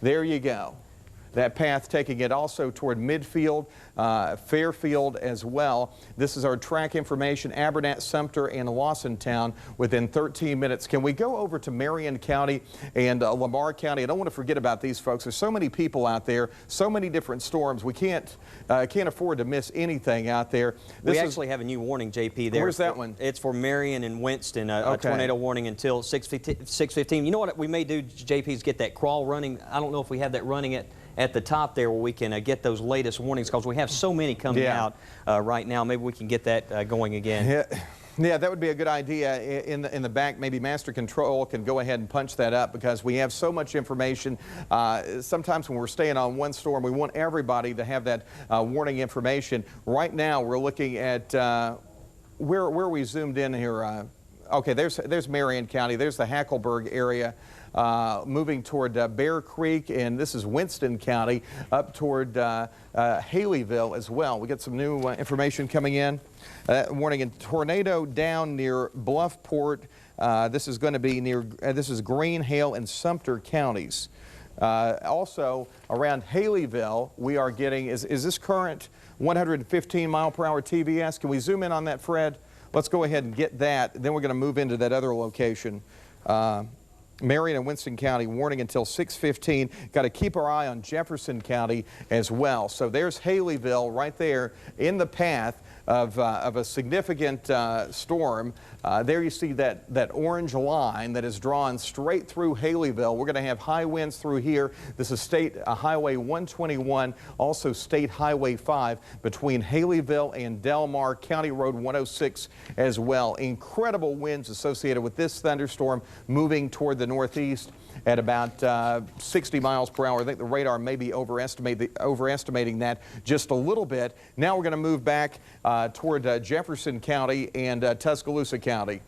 There you go. That path taking it also toward midfield, Fairfield as well. This is our track information, Abernathy, Sumter, and Lawsontown within 13 minutes. Can we go over to Marion County and Lamar County? I don't want to forget about these folks. There's so many people out there, so many different storms. We can't afford to miss anything out there. We actually have a new warning, JP. There. Where's that one? It's for Marion and Winston, a tornado warning until 6:15. You know what we may do, JP, is get that crawl running. I don't know if we have that running at the top there where we can get those latest warnings, because we have so many coming out right now. Maybe we can get that going again. Yeah, that would be a good idea. In the back, maybe Master Control can go ahead and punch that up, because we have so much information. Sometimes when we're staying on one storm, we want everybody to have that warning information. Right now, we're looking at where we zoomed in here. Okay, there's Marion County. There's the Hackleburg area. Moving toward Bear Creek, and this is Winston County, up toward Haleyville as well. We got some new information coming in. Warning, a tornado down near Bluffport. This is going to be near, this is Green, Hale, and Sumter counties. Also around Haleyville, we are getting, is this current 115 mile per hour TVS? Can we zoom in on that, Fred? Let's go ahead and get that. Then we're going to move into that other location. Marion and Winston County warning until 6:15. Got to keep our eye on Jefferson County as well. So there's Haleyville right there in the path of a significant storm. There you see that orange line that is drawn straight through Haleyville. We're going to have high winds through here. This is State Highway 121, also State Highway 5 between Haleyville and Delmar, County Road 106 as well. Incredible winds associated with this thunderstorm moving toward the northeast at about 60 miles per hour. I think the radar may be overestimating that just a little bit. Now we're going to move back toward Jefferson County and Tuscaloosa County.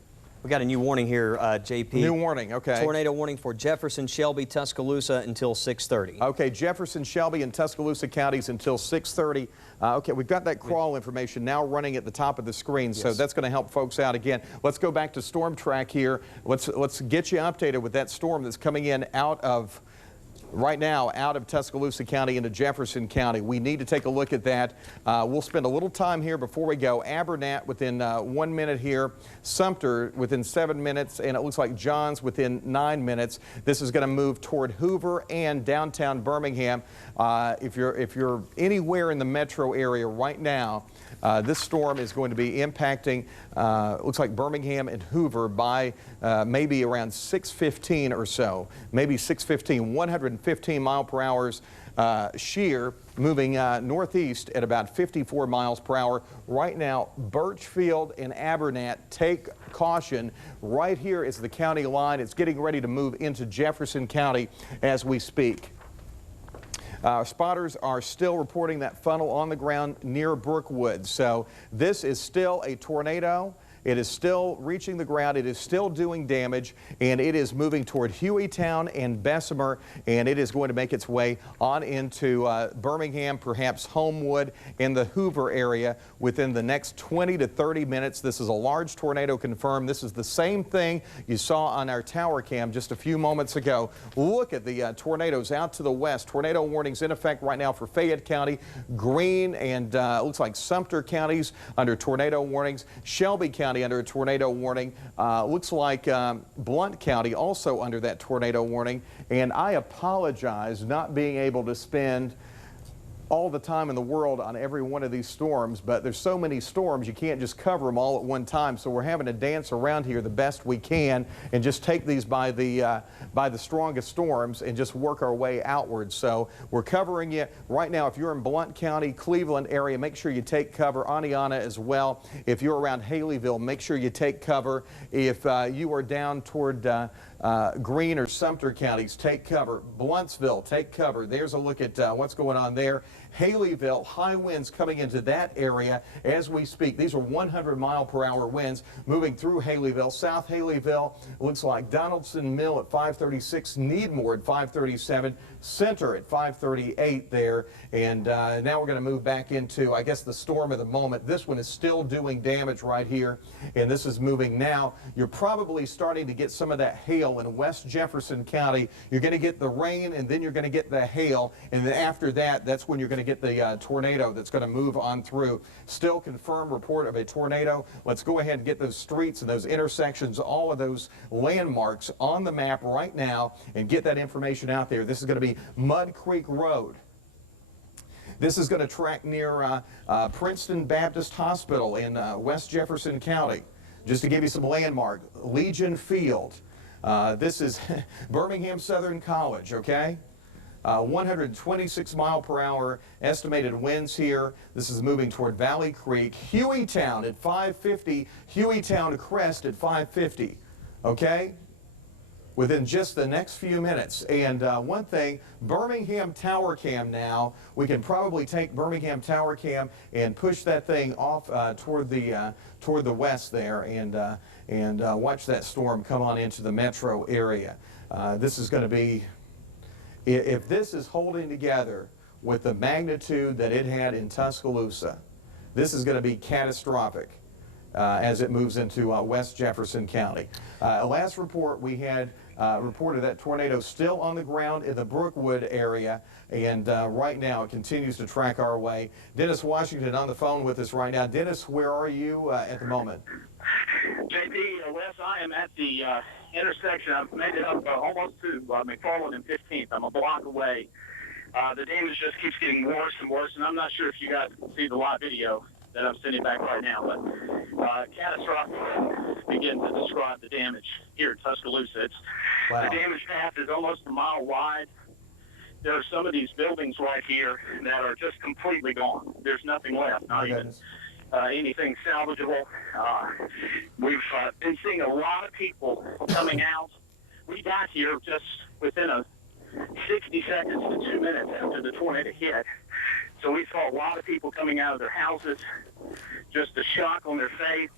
We got a new warning here, JP. New warning, okay. Tornado warning for Jefferson, Shelby, Tuscaloosa until 6:30. Okay, Jefferson, Shelby, and Tuscaloosa counties until 6:30. Okay, we've got that crawl information now running at the top of the screen, so that's going to help folks out again. Let's go back to Storm Track here. Let's get you updated with that storm that's coming in right now out of Tuscaloosa County into Jefferson County. We need to take a look at that. We'll spend a little time here before we go. Abernathy within 1 minute here. Sumter within 7 minutes, and it looks like Johns within 9 minutes. This is going to move toward Hoover and downtown Birmingham. If you're anywhere in the metro area right now, this storm is going to be impacting, looks like Birmingham and Hoover by maybe around 6:15 or so, maybe 6:15, 115 mile per hour shear, moving northeast at about 54 miles per hour. Right now, Birchfield and Abernathy, take caution. Right here is the county line. It's getting ready to move into Jefferson County as we speak. Spotters are still reporting that funnel on the ground near Brookwood. So this is still a tornado. It is still reaching the ground. It is still doing damage, and it is moving toward Hueytown and Bessemer, and it is going to make its way on into Birmingham, perhaps Homewood, and the Hoover area within the next 20 to 30 minutes. This is a large tornado confirmed. This is the same thing you saw on our tower cam just a few moments ago. Look at the tornadoes out to the west. Tornado warnings in effect right now for Fayette County, Greene, and looks like Sumter counties under tornado warnings. Shelby County under a tornado warning. Looks like Blount County also under that tornado warning. And I apologize not being able to spend all the time in the world on every one of these storms, but there's so many storms you can't just cover them all at one time, so we're having to dance around here the best we can and just take these by the strongest storms and just work our way outward. So we're covering you right now. If you're in Blount County, Cleveland area, make sure you take cover. Aniana as well. If you're around Haleyville, make sure you take cover. If you are down toward Greene or Sumter counties, take cover. Blountsville, take cover. There's a look at what's going on there. Haleyville, high winds coming into that area as we speak. These are 100 mile per hour winds moving through Haleyville. South Haleyville looks like Donaldson Mill at 536, Needmore at 537, Center at 538 there. And now we're going to move back into, I guess, the storm of the moment. This one is still doing damage right here, and this is moving now. You're probably starting to get some of that hail hail in West Jefferson County. You're going to get the rain, and then you're going to get the hail, and then after that, that's when you're going to get the tornado that's going to move on through. Still confirmed report of a tornado. Let's go ahead and get those streets and those intersections, all of those landmarks on the map right now, and get that information out there. This is going to be Mud Creek Road. This is going to track near Princeton Baptist Hospital in West Jefferson County. Just to give you some landmark, Legion Field. This is Birmingham Southern College, okay? 126 mile per hour estimated winds here. This is moving toward Valley Creek. Hueytown at 550, Hueytown Crest at 550, okay? Within just the next few minutes. And one thing, Birmingham Tower Cam now, we can probably take Birmingham Tower Cam and push that thing off toward the west there and watch that storm come on into the metro area. This is going to be, if this is holding together with the magnitude that it had in Tuscaloosa, this is going to be catastrophic. As it moves into West Jefferson County. Last report we had reported that tornado still on the ground in the Brookwood area, and right now it continues to track our way. Dennis Washington on the phone with us right now. Dennis, where are you at the moment? JP, Wes, I am at the intersection. I've made it up almost to McFarland and 15th. I'm a block away. The damage just keeps getting worse and worse, and I'm not sure if you guys can see the live video that I'm sending back right now, but catastrophic begin to describe the damage here at Tuscaloosa. Wow. The damage path is almost a mile wide. There are some of these buildings right here that are just completely gone. There's nothing left, not even anything salvageable. We've been seeing a lot of people coming out. We got here just within 60 seconds to 2 minutes after the tornado hit. So we saw a lot of people coming out of their houses, just a shock on their face.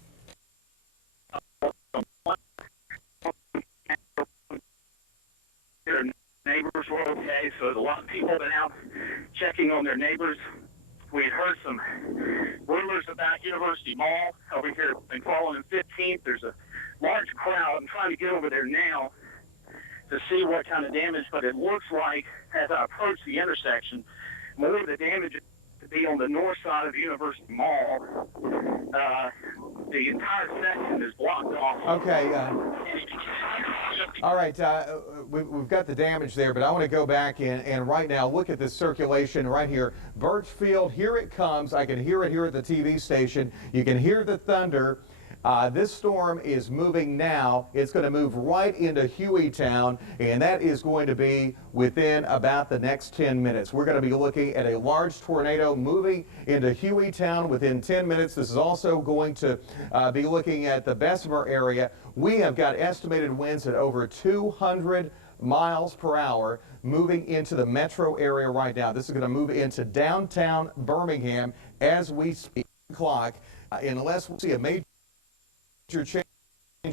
Their neighbors were okay, so there's a lot of people been out checking on their neighbors. We had heard some rumors about University Mall over here in McFarland and 15th. There's a large crowd. I'm trying to get over there now to see what kind of damage, but it looks like as I approach the intersection, more of the damage to be on the north side of the University Mall. The entire section is blocked off. Okay. All right. We've got the damage there, but I want to go back and right now look at this circulation right here. Birchfield, here it comes. I can hear it here at the TV station. You can hear the thunder. This storm is moving now. It's going to move right into Hueytown, and that is going to be within about the next 10 minutes. We're going to be looking at a large tornado moving into Hueytown within 10 minutes. This is also going to be looking at the Bessemer area. We have got estimated winds at over 200 miles per hour moving into the metro area right now. This is going to move into downtown Birmingham as we speak. Unless we see a major change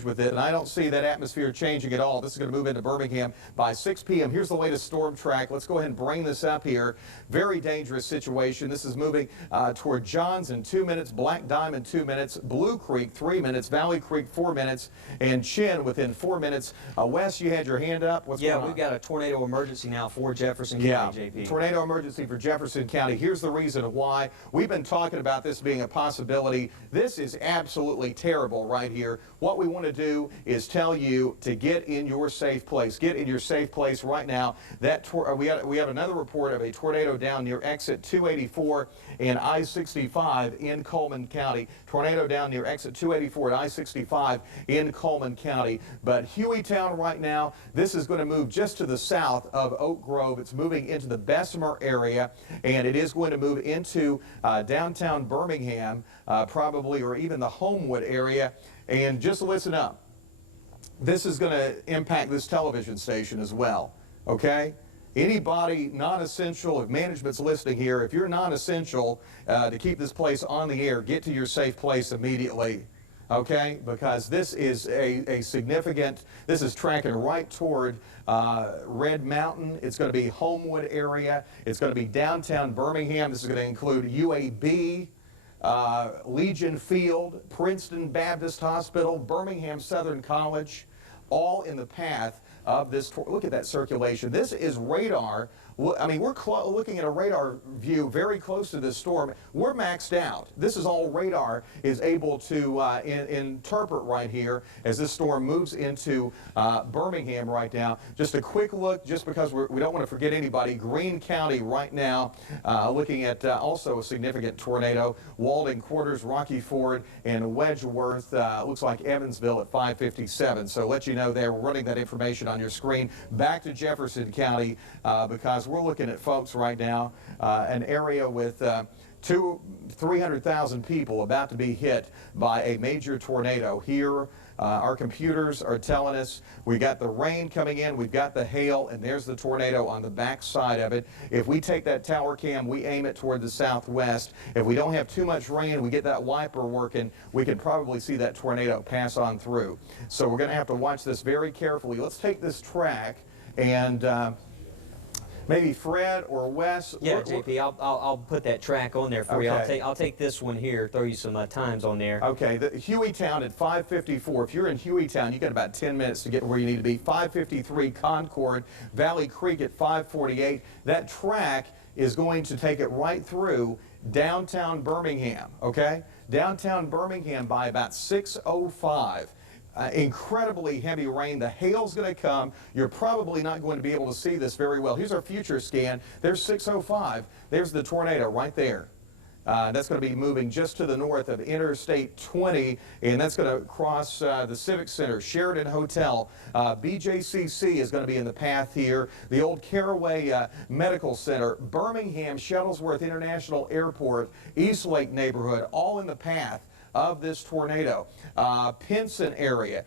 with it, and I don't see that atmosphere changing at all. This is going to move into Birmingham by 6 p.m. Here's the latest storm track. Let's go ahead and bring this up here. Very dangerous situation. This is moving toward Johns in 2 minutes, Black Diamond 2 minutes, Blue Creek 3 minutes, Valley Creek 4 minutes, and Chin within 4 minutes. Wes, you had your hand up. What's going on? We've got a tornado emergency now for Jefferson County, JP. Tornado emergency for Jefferson County. Here's the reason why. We've been talking about this being a possibility. This is absolutely terrible right here. What we want to do is tell you to get in your safe place. Get in your safe place right now. We have another report of a tornado down near exit 284 and I-65 in Coleman County. Tornado down near exit 284 and I-65 in Coleman County. But Hueytown right now, this is going to move just to the south of Oak Grove. It's moving into the Bessemer area, and it is going to move into downtown Birmingham, probably, or even the Homewood area. And just listen up. This is going to impact this television station as well, okay? Anybody non-essential, if management's listening here, if you're non-essential to keep this place on the air, get to your safe place immediately, okay? Because this is a significant, this is tracking right toward Red Mountain. It's going to be Homewood area. It's going to be downtown Birmingham. This is going to include UAB, Legion Field, Princeton Baptist Hospital, Birmingham Southern College, all in the path of this. Look at that circulation. This is radar. I mean, we're looking at a radar view very close to this storm. We're maxed out. This is all radar is able to interpret right here as this storm moves into Birmingham right now. Just a quick look, just because we don't want to forget anybody. Greene County right now looking at also a significant tornado. Walden Quarters, Rocky Ford, and Wedgeworth. Looks like Evansville at 5:57. So let you know there. We're running that information on your screen. Back to Jefferson County because we're looking at, folks, right now, an area with 300,000 people about to be hit by a major tornado. Here, our computers are telling us we got the rain coming in, we've got the hail, and there's the tornado on the back side of it. If we take that tower cam, we aim it toward the southwest. If we don't have too much rain and we get that wiper working, we can probably see that tornado pass on through. So we're going to have to watch this very carefully. Let's take this track and maybe Fred or Wes. Yeah, JP, I'll put that track on there for you. I'll take this one here, throw you some times on there. Okay, the Hueytown at 5:54. If you're in Hueytown, you got about 10 minutes to get where you need to be. 5:53 Concord, Valley Creek at 5:48. That track is going to take it right through downtown Birmingham, okay? Downtown Birmingham by about 6:05. Incredibly heavy rain. The hail's going to come. You're probably not going to be able to see this very well. Here's our future scan. There's 6:05. There's the tornado right there. That's going to be moving just to the north of Interstate 20, and that's going to cross the Civic Center, Sheridan Hotel. BJCC is going to be in the path here. The old Caraway Medical Center, Birmingham, Shuttlesworth International Airport, Eastlake neighborhood, all in the path of this tornado. Pinson area,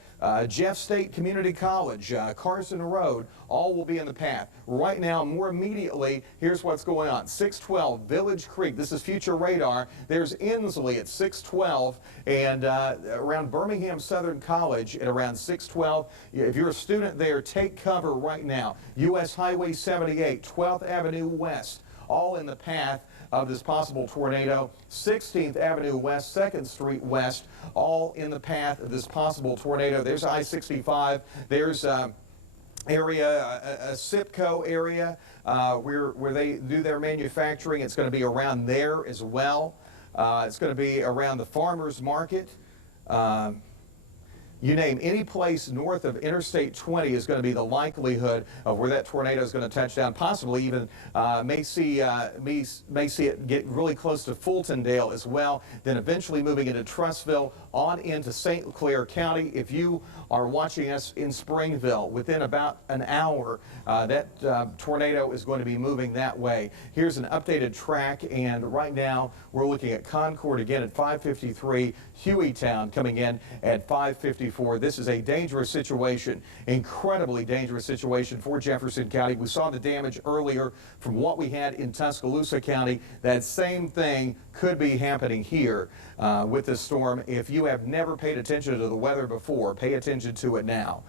Jeff State Community College, Carson Road, all will be in the path. Right now, more immediately, here's what's going on. 612 Village Creek, this is future radar. There's Inslee at 612, and around Birmingham Southern College at around 612. If you're a student there, take cover right now. US Highway 78, 12th Avenue West, all in the path of this possible tornado. 16th Avenue West, 2nd Street West, all in the path of this possible tornado. There's I-65. There's area, a SIPCO area where they do their manufacturing. It's going to be around there as well. It's going to be around the farmers market. You name any place north of Interstate 20 is going to be the likelihood of where that tornado is going to touch down. Possibly even may see it get really close to Fultondale as well. Then eventually moving into Trussville on into St. Clair County. If you are watching us in Springville, within about an hour, that tornado is going to be moving that way. Here's an updated track, and right now we're looking at Concord again at 5:53. Hueytown coming in at 5:54. This is a dangerous situation, incredibly dangerous situation for Jefferson County. We saw the damage earlier from what we had in Tuscaloosa County. That same thing could be happening here with this storm. If you have never paid attention to the weather before, pay attention to it now.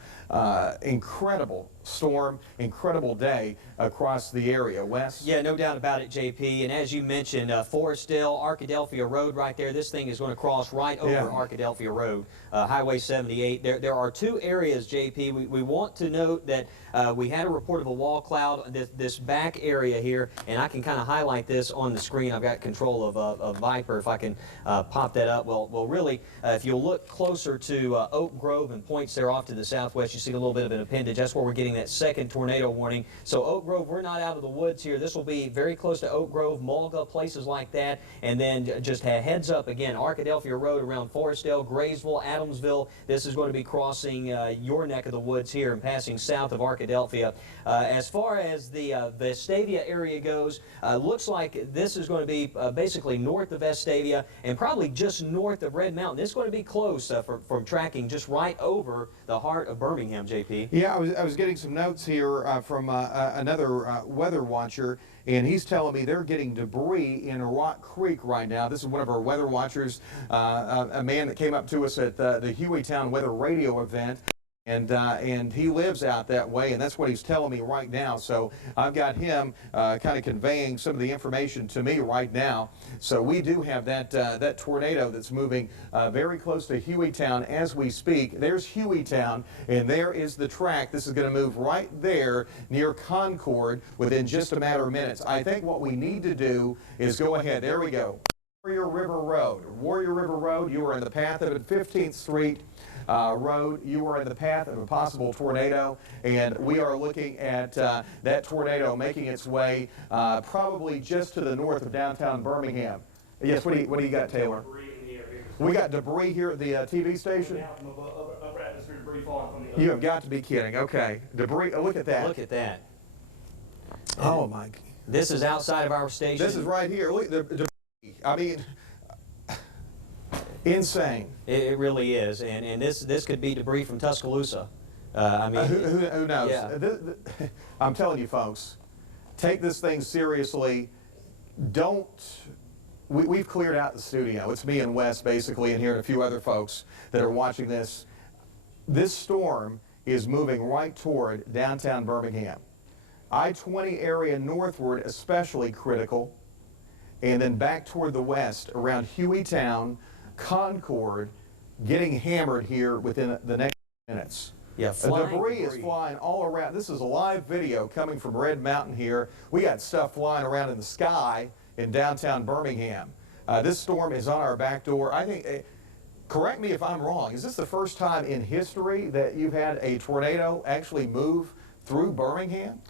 Incredible storm, incredible day across the area. Wes? Yeah, no doubt about it, JP. And as you mentioned, Forestdale, Arkadelphia Road right there, this thing is going to cross right over Arkadelphia Road, Highway 78. There are two areas, JP. We want to note that we had a report of a wall cloud, this back area here, and I can kind of highlight this on the screen. I've got control of Viper, if I can pop that up. Well, really, if you'll look closer to Oak Grove and points there off to the southwest, you see a little bit of an appendage. That's where we're getting that second tornado warning. So Oak Grove, we're not out of the woods here. This will be very close to Oak Grove, Mulga, places like that. And then just a heads up again, Arkadelphia Road around Forestdale, Graysville, Adamsville. This is going to be crossing your neck of the woods here and passing south of Arkadelphia. As far as the Vestavia area goes, looks like this is going to be basically north of Vestavia and probably just north of Red Mountain. This is going to be close from tracking just right over the heart of Birmingham, JP. Yeah, I was getting some notes here from another weather watcher, and he's telling me they're getting debris in Rock Creek right now. This is one of our weather watchers, a man that came up to us at the Hueytown Weather Radio event. And he lives out that way, and that's what he's telling me right now. So I've got him kind of conveying some of the information to me right now. So we do have that tornado that's moving very close to Hueytown as we speak. There's Hueytown, and there is the track. This is going to move right there near Concord within just a matter of minutes. I think what we need to do is go ahead. There we go. Warrior River Road, you are in the path of it. 15th Street Road, you are in the path of a possible tornado, and we are looking at that tornado making its way probably just to the north of downtown Birmingham. Yes, what do you got, Taylor? We got debris here at the TV station? You have got to be kidding. Okay. Debris, oh, look at that. Look at that. Oh, my God. This is outside of our station. This is right here. Look, the debris. I mean, insane. It really is, and this could be debris from Tuscaloosa. I mean, who knows? Yeah. I'm telling you, folks, take this thing seriously. Don't. We've cleared out the studio. It's me and Wes basically, and here and a few other folks that are watching this. This storm is moving right toward downtown Birmingham. I-20 area northward, especially critical. And then back toward the west around Hueytown, Concord, getting hammered here within the next minutes. Yeah, debris is flying all around. This is a live video coming from Red Mountain here. We got stuff flying around in the sky in downtown Birmingham. This storm is on our back door. I think, correct me if I'm wrong, is this the first time in history that you've had a tornado actually move through Birmingham?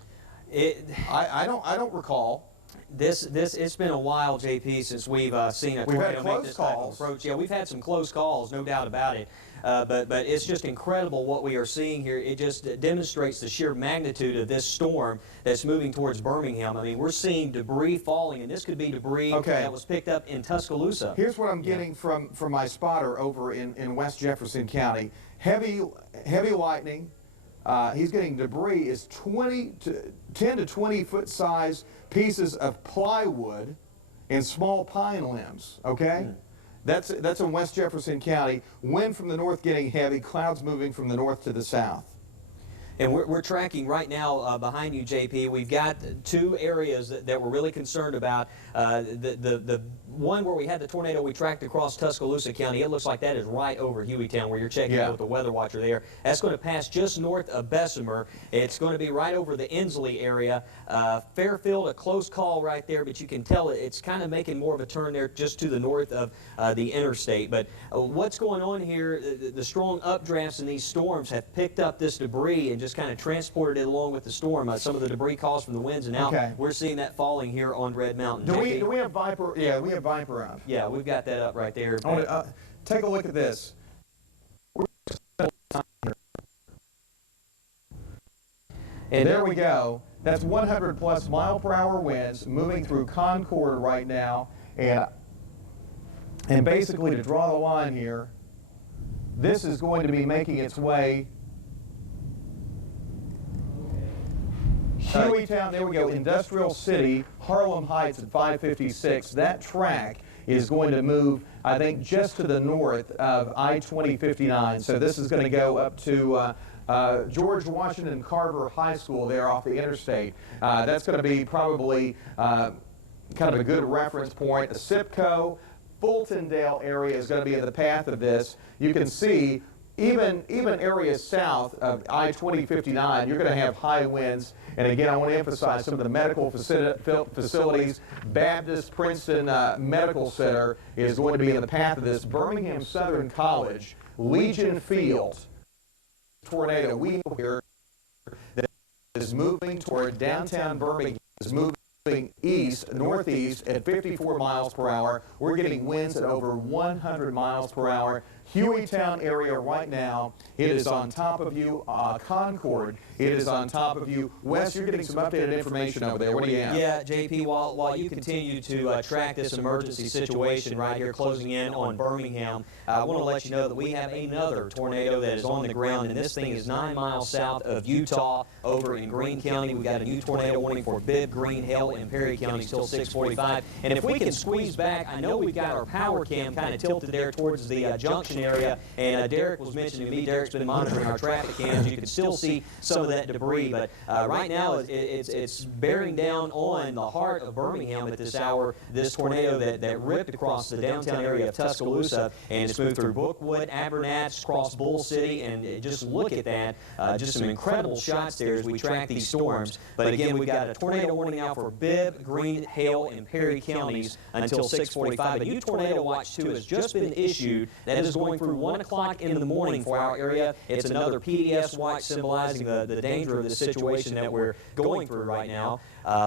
I don't recall. It's been a while, JP, since we've seen a tornado make this type of approach. Yeah, we've had some close calls, no doubt about it. But it's just incredible what we are seeing here. It just demonstrates the sheer magnitude of this storm that's moving towards Birmingham. I mean, we're seeing debris falling, and this could be debris that was picked up in Tuscaloosa. Here's what I'm getting from my spotter over in West Jefferson County. Heavy lightning. He's getting debris is 10 to 20 foot size pieces of plywood and small pine limbs, okay? That's in West Jefferson County. Wind from the north getting heavy, clouds moving from the north to the south. And we're tracking right now behind you, JP. We've got two areas that we're really concerned about. The one where we had the tornado we tracked across Tuscaloosa County, it looks like that is right over Hueytown where you're checking out with the weather watcher there. That's going to pass just north of Bessemer. It's going to be right over the Inslee area. Fairfield, a close call right there, but you can tell it's kind of making more of a turn there just to the north of the interstate. But what's going on here, the strong updrafts in these storms have picked up this debris and just kind of transported it along with the storm. Some of the debris caused from the winds, and now we're seeing that falling here on Red Mountain. Do we have Viper? Yeah, we have Viper out. Yeah, we've got that up right there. Take a look at this. And there we go. That's 100+ mile-per-hour winds moving through Concord right now, and basically to draw the line here, this is going to be making its way. Hueytown, there we go, Industrial City, Harlem Heights at 556. That track is going to move, I think, just to the north of I-2059. So this is going to go up to George Washington Carver High School there off the interstate. That's going to be probably kind of a good reference point. The SIPCO, Fultondale area is going to be in the path of this. You can see even areas south of I-2059, you're going to have high winds. And again, I want to emphasize some of the medical facilities. Baptist Princeton Medical Center is going to be in the path of this. Birmingham Southern College, Legion Field, tornado we hear that is moving toward downtown Birmingham, is moving east, northeast at 54 miles per hour. We're getting winds at over 100 miles per hour. Hueytown area right now, it is on top of you. Concord, it is on top of you. Wes, you're getting some updated information over there. What do you have? Yeah, JP, while you continue to track this emergency situation right here closing in on Birmingham, I want to let you know that we have another tornado that is on the ground, and this thing is 9 miles south of Utah over in Greene County. We've got a new tornado warning for Bibb, Greene, Hale, and Perry County till 6:45. And if we can squeeze back, I know we've got our power cam kind of tilted there towards the junction construction area. And Derek was mentioning to me, Derek's been monitoring our traffic cams. You can still see some of that debris, but right now it's bearing down on the heart of Birmingham at this hour. This tornado that ripped across the downtown area of Tuscaloosa, and it's moved through Brookwood, Abernathy, across Bull City, and just look at that. Just some incredible shots there as we track these storms. But again, we've got a tornado warning now for Bibb, Greene, Hale, and Perry counties until 6:45. A new tornado watch 2 has just been issued. That is going through 1 o'clock in the morning for our area. It's another PDS watch symbolizing the danger of the situation that we're going through right now.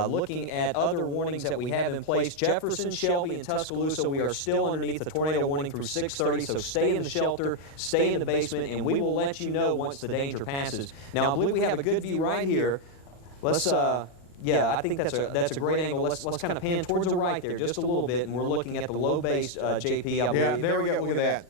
Looking at other warnings that we have in place, Jefferson, Shelby, and Tuscaloosa, we are still underneath the tornado warning through 6:30, so stay in the shelter, stay in the basement, and we will let you know once the danger passes. Now, I believe we have a good view right here. Let's, yeah, I think that's a great angle. Let's kind of pan towards the right there just a little bit, and we're looking at the low base, JP. Yeah, there we go. Look at that.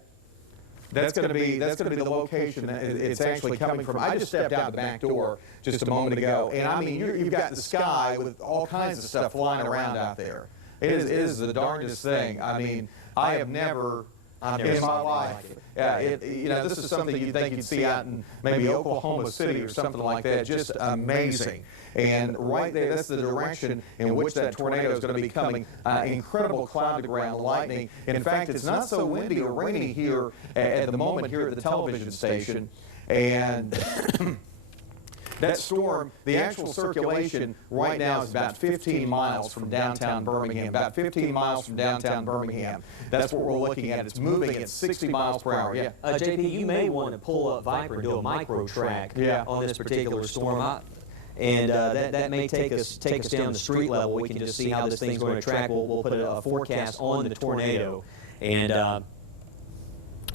That's going to be the location that it's actually coming from. I just stepped out the back door just a moment ago, and I mean, you've got the sky with all kinds of stuff flying around out there. It is the darndest thing. I mean, I have never in my life. Yeah, you know, this is something you'd think you'd see out in maybe Oklahoma City or something like that. Just amazing. And right there, that's the direction in which that tornado is going to be coming. Incredible cloud-to-ground lightning. In fact, it's not so windy or rainy here at the moment here at the television station. And that storm, the actual circulation right now is about 15 miles from downtown Birmingham, about 15 miles from downtown Birmingham. That's what we're looking at. It's moving at 60 miles per hour. Yeah. JP, you may want to pull up Viper and do a micro track on this particular storm. And that may take us down to street level. We can just see how this thing's going to track. We'll put a forecast on the tornado. And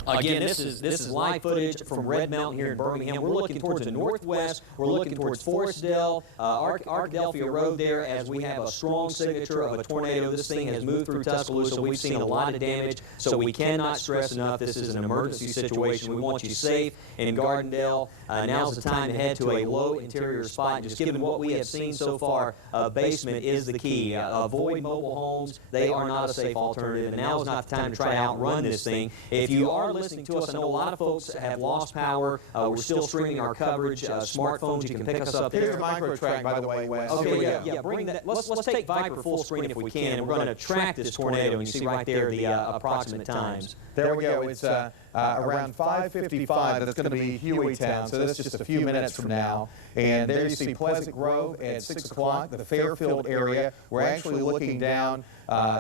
again, this is live footage from Red Mountain here in Birmingham. We're looking towards the northwest. We're looking towards Forestdale, Arkadelphia Road there, as we have a strong signature of a tornado. This thing has moved through Tuscaloosa. We've seen a lot of damage, so we cannot stress enough this is an emergency situation. We want you safe in Gardendale. Now's the time to head to a low interior spot. Just given what we have seen so far, basement is the key. Avoid mobile homes. They are not a safe alternative, and now is not the time to try to outrun this thing. If you are listening to us, I know a lot of folks have lost power. We're still streaming our coverage. Smartphones, you can pick us up there. Here's the micro track, by the way, Wes. Okay, yeah, bring that. Let's take Viper full screen if we can, and we're going to track this tornado, and you see right there the approximate times. There we go. It's around 5:55. That's going to be Hueytown, so that's just a few minutes from now. And there you see Pleasant Grove at 6 o'clock, the Fairfield area. We're actually looking down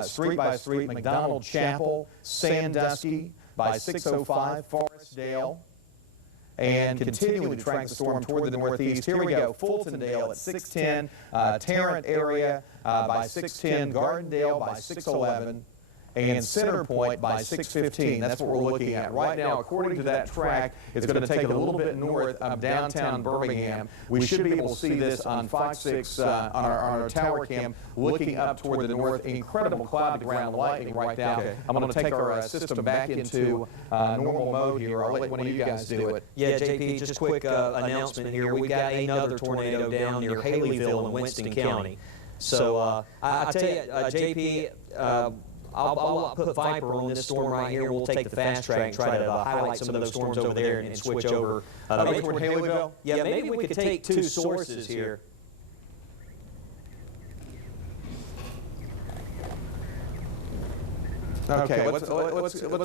street by street, McDonald Chapel, Sandusky, by 6:05, Forestdale, and continuing to track the storm toward the northeast. Here we go, Fultondale at 6:10, Tarrant area by 6:10, Gardendale by 6:11, and Center Point by 6:15. That's what we're looking at. Right now, according to that track, it's going to take it a little bit north of downtown Birmingham. We should be able to see this on FOX6 on our tower cam, looking up toward the north. Incredible cloud-to-ground lightning right now. I'm going to take our system back into normal mode here. I'll let one of you guys do it. Yeah, JP, just a quick announcement here. We've got another tornado down near Haleyville in Winston County. So I tell you, JP, I'll put Viper on this storm right here. We'll take the fast track and try to highlight some of those storms over there and switch over. Maybe toward Haleyville? Yeah, maybe we could take two sources here. Okay, let's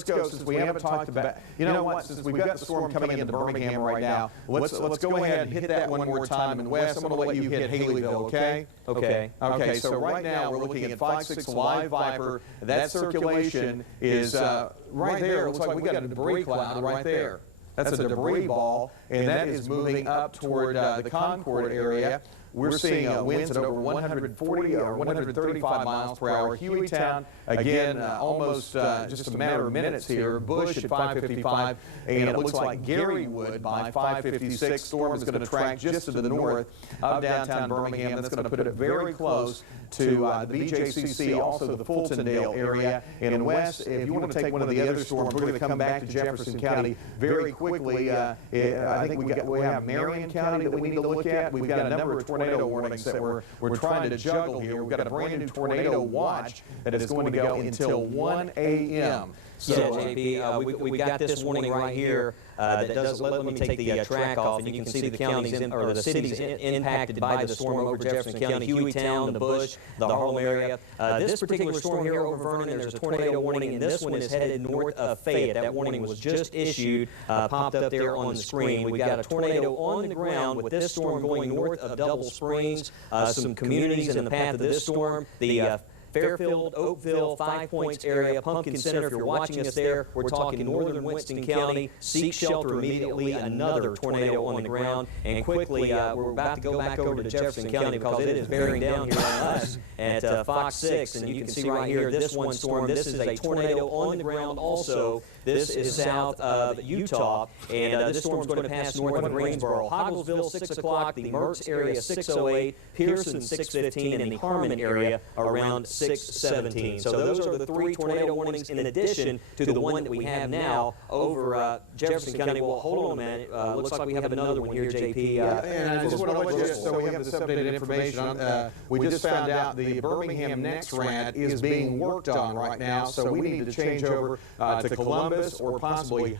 go, since we haven't talked about, you know what, since we've got the storm coming into Birmingham right now, let's go ahead and hit that one more time. And Wes, I'm going to let you hit Haleyville, okay? Okay, so right now we're looking at FOX6 Live Viper. That circulation is right there. It looks like we got a debris cloud right there. That's a debris ball, and that is moving up toward the Concord area. We're seeing winds at over 140 or 135 miles per hour. Hueytown, again, almost just a matter of minutes here. Bush at 5:55, and it looks like Garywood by 5:56. Storm is going to track just to the north of downtown Birmingham. That's going to put it very close to the BJCC, also the Fultondale area. And Wes, if you want to take one of the other storms, we're going to come back to Jefferson County very quickly. I think we have Marion County that we need to look at. We've got a number of tornado warnings that we're trying to juggle here. We've got a brand new tornado watch that is going to go until 1 a.m. So, yeah, JP, we got this warning right here that does. Let me take the track off, and you can see the counties or the cities impacted by the storm over Jefferson County, Hueytown, the Bush, the Harlem area. This particular storm here over Vernon, there's a tornado warning, and this one is headed north of Fayette. That warning was just issued, popped up there on the screen. We've got a tornado on the ground with this storm going north of Double Springs. Some communities in the path of this storm. The Fairfield, Oakville, 5 Points area, Pumpkin Center. If you're watching us there, we're talking northern Winston County. Seek shelter immediately. Another tornado on the ground. And quickly, we're about to go back over to Jefferson County because it is bearing down here on us at FOX6. And you can see right here this one storm. This is a tornado on the ground also. This is south of Utah. And this storm is going to pass north of Greensboro. Hogglesville, 6 o'clock. The Mertz area, 6:08. Pearson, 6:15. And the Harmon area around 6:17. So those are the 3 tornado warnings in addition to the one that we have now over Jefferson County. Well, hold on a minute. Looks like we have another one here, JP. And I just want to let you, so we have this updated information on, we just found out the Birmingham next rant is being worked on right now, so we need to change over to Columbus or possibly.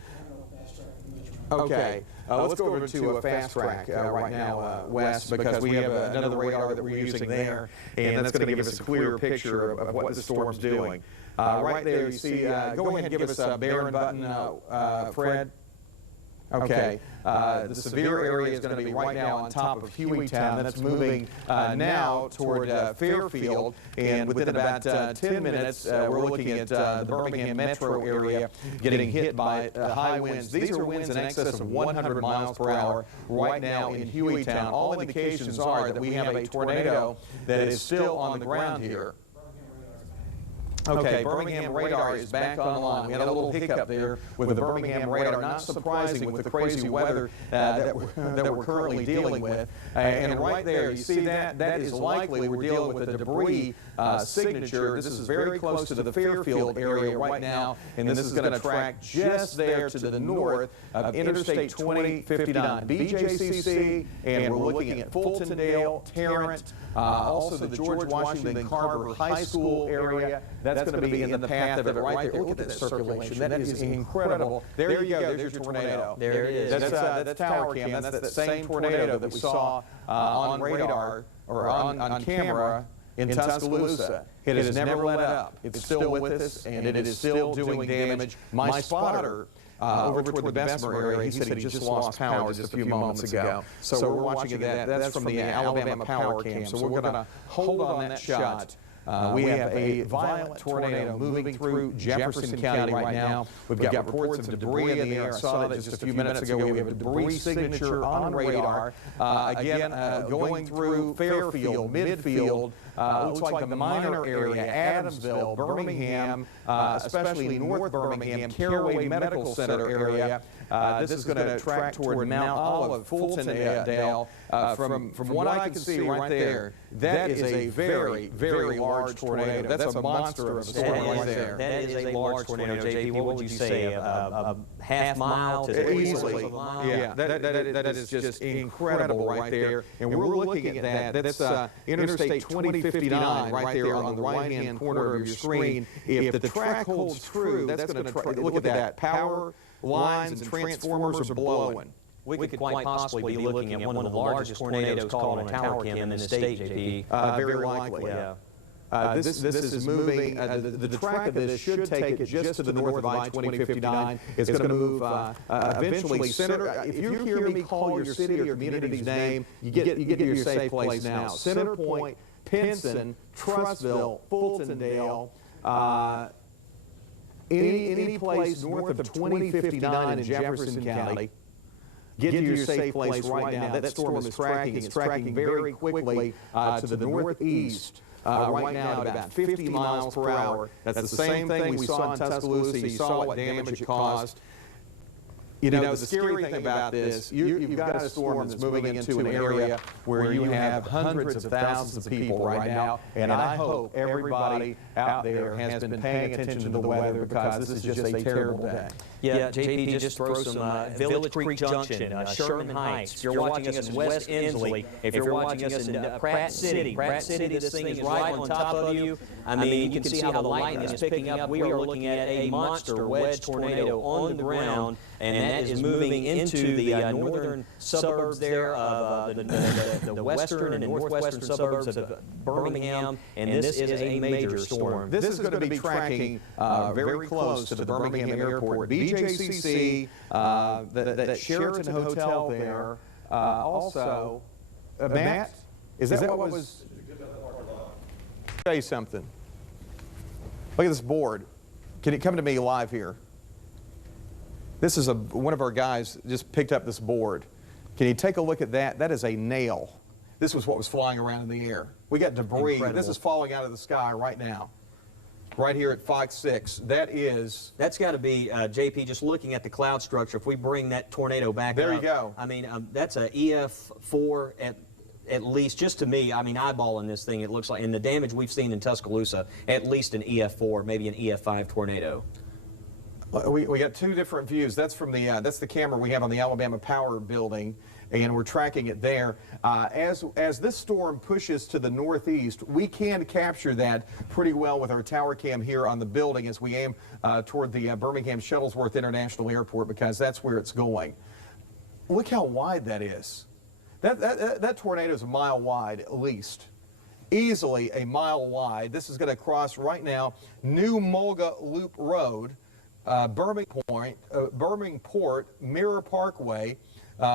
Okay, let's go over to a fast track right now, Wes, because we have another radar that we're using there, and that's going to give us a clearer picture of what the storm's doing. Right there, you see, go ahead and give us a Barron button, Fred. Okay, the severe area is going to be right now on top of Hueytown. Then it's moving now toward Fairfield, and within about 10 minutes, we're looking at the Birmingham metro area getting hit by high winds. These are winds in excess of 100 miles per hour right now in Hueytown. All indications are that we have a tornado that is still on the ground here. Okay, Birmingham radar is back online. We had a little hiccup there with the Birmingham radar, not surprising with the crazy weather that we're currently dealing with. And right there, you see that? That is likely we're dealing with a debris signature. This is very close to the Fairfield area right now, and this is going to track just there to the north of Interstate 2059, BJCC, and we're looking at Fultondale, Tarrant, also the George Washington Carver High School area. That's going to be in the path of it right there. Look at that circulation. That is incredible. There you go. There's your tornado. There it is. That's tower cam. That's that same tornado that we saw on radar or on camera in Tuscaloosa. It has never let up. It's still with us, and it is still doing damage. My spotter over toward the Bessemer area, he said he just lost power just a few moments ago. So we're watching that. That's from the Alabama power cam. So we're going to hold on that shot. We have a violent tornado moving through Jefferson County right now. We've got reports of debris in the air. I saw that just a few minutes ago. We have a debris signature on radar. Again, going through Fairfield, Midfield, looks like the minor area, Adamsville, Birmingham, especially North Birmingham, Caraway Medical Center area. This is going to track toward Mount Olive, Fultondale. From what I can see right there, that is a very, very large tornado. That's a monster of a storm right there. That is a large tornado, JP. What would you say, a half mile to easily? Yeah, that is just incredible right there. And we're looking at that. That's Interstate 2059 right there on the right-hand corner of your screen. If the track holds true, that's going to look at that. Power lines and transformers are blowing. We could quite possibly be looking at one of the largest tornadoes called a tower cam in the state, JP. Very likely, yeah. This is moving, the track of this should take it just to the north of I-2059. It's going to move eventually center. If you hear me call your city or community's name, you get to your safe place now. Center Point, Pinson, Trussville, Fultondale, any place north of 2059 in Jefferson County. Get to your safe place right now. That storm is tracking. It's tracking very quickly to the northeast. Right now at about 50 miles per hour. That's the same thing we saw in Tuscaloosa. You saw what damage it caused. You know, the scary thing about this, you've got a storm that's moving into an area where you have hundreds of thousands of people right now, and I hope everybody out there has been paying attention to the weather, because this is just a terrible day. Yeah, JP, just throw some Village Creek Junction, Sherman Heights. If you're watching us in West Inslee, if you're watching us in Pratt City, this thing is right on top of you. I mean, you can see how the lightning is picking up. We are looking at a monster wedge tornado on the ground, and that is moving into the northern suburbs there of the western and northwestern suburbs of Birmingham, and this is a major storm. This is going to be tracking very close to the Birmingham airport. BJCC, that Sheraton Hotel there. Also, Matt, is that what was? I'll tell you something. Look at this board. Can you come to me live here? This is one of our guys just picked up this board. Can you take a look at that? That is a nail. This was what was flying around in the air. We got debris. Incredible. This is falling out of the sky right now. Right here at FOX6. That's got to be, JP, just looking at the cloud structure, if we bring that tornado back there up, you go. I mean, that's a EF4 at least, just to me. I mean, eyeballing this thing, it looks like, and the damage we've seen in Tuscaloosa, at least an EF4, maybe an EF5 tornado. We got two different views. That's from that's the camera we have on the Alabama Power building, and we're tracking it there. As this storm pushes to the northeast, we can capture that pretty well with our tower cam here on the building as we aim toward the Birmingham Shuttlesworth International Airport, because that's where it's going. Look how wide that is. That tornado is a mile wide at least. Easily a mile wide. This is going to cross right now New Mulga Loop Road, Birmingport, Mirror Parkway,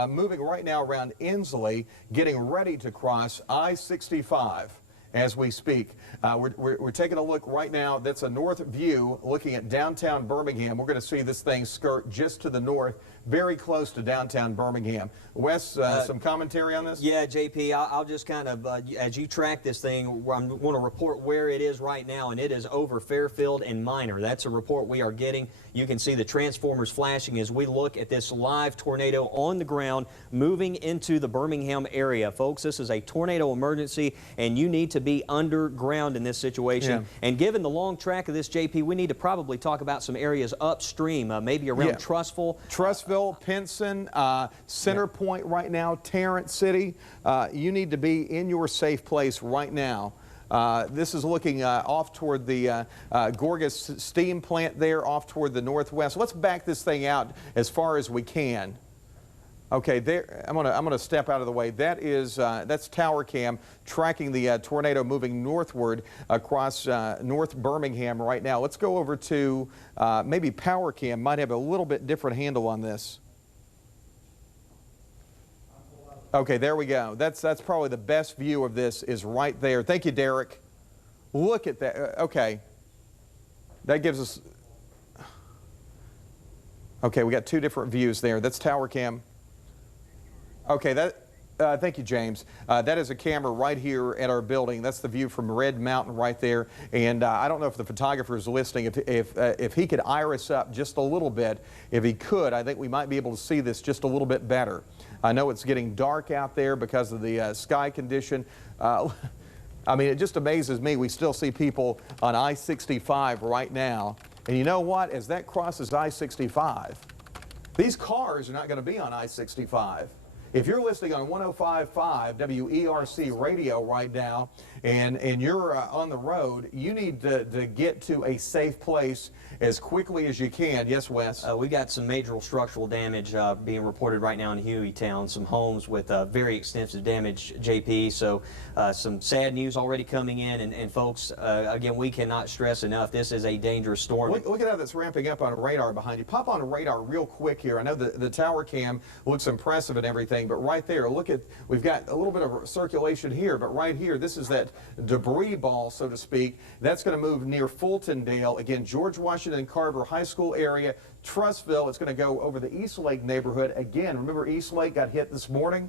moving right now around Inslee, getting ready to cross I-65 as we speak. We're taking a look right now. That's a north view looking at downtown Birmingham. We're going to see this thing skirt just to the north, very close to downtown Birmingham. Wes, some commentary on this? Yeah, JP, I'll just kind of, as you track this thing, I want to report where it is right now, and it is over Fairfield and Minor. That's a report we are getting. You can see the transformers flashing as we look at this live tornado on the ground moving into the Birmingham area. Folks, this is a tornado emergency, and you need to be underground in this situation. Yeah. And given the long track of this, JP, we need to probably talk about some areas upstream, maybe around Trussville, Pinson, Center Point right now, Tarrant City. You need to be in your safe place right now. This is looking off toward the Gorgas steam plant there, off toward the northwest. Let's back this thing out as far as we can. Okay, there. I'm gonna step out of the way. That's tower cam tracking the tornado moving northward across North Birmingham right now. Let's go over to maybe power cam. Might have a little bit different handle on this. Okay, there we go. That's probably the best view of this is right there. Thank you, Derek. Look at that. Okay, that gives us. Okay, we got two different views there. That's tower cam. Okay, thank you, James. That is a camera right here at our building. That's the view from Red Mountain right there. And I don't know if the photographer is listening. If he could iris up just a little bit, if he could, I think we might be able to see this just a little bit better. I know it's getting dark out there because of the sky condition. I mean, it just amazes me. We still see people on I-65 right now. And you know what? As that crosses I-65, these cars are not going to be on I-65. If you're listening on 105.5 WERC radio right now and you're on the road, you need to get to a safe place as quickly as you can. Yes, Wes? We got some major structural damage being reported right now in Hueytown. Some homes with very extensive damage, JP. So some sad news already coming in. And folks, again, we cannot stress enough, this is a dangerous storm. Look at how that's ramping up on radar behind you. Pop on radar real quick here. I know the tower cam looks impressive and everything, but right there, look at, we've got a little bit of circulation here, but right here, this is that debris ball, so to speak. That's going to move near Fultondale. Again, George Washington Carver High School area, Trussville. It's going to go over the East Lake neighborhood. Again, remember East Lake got hit this morning?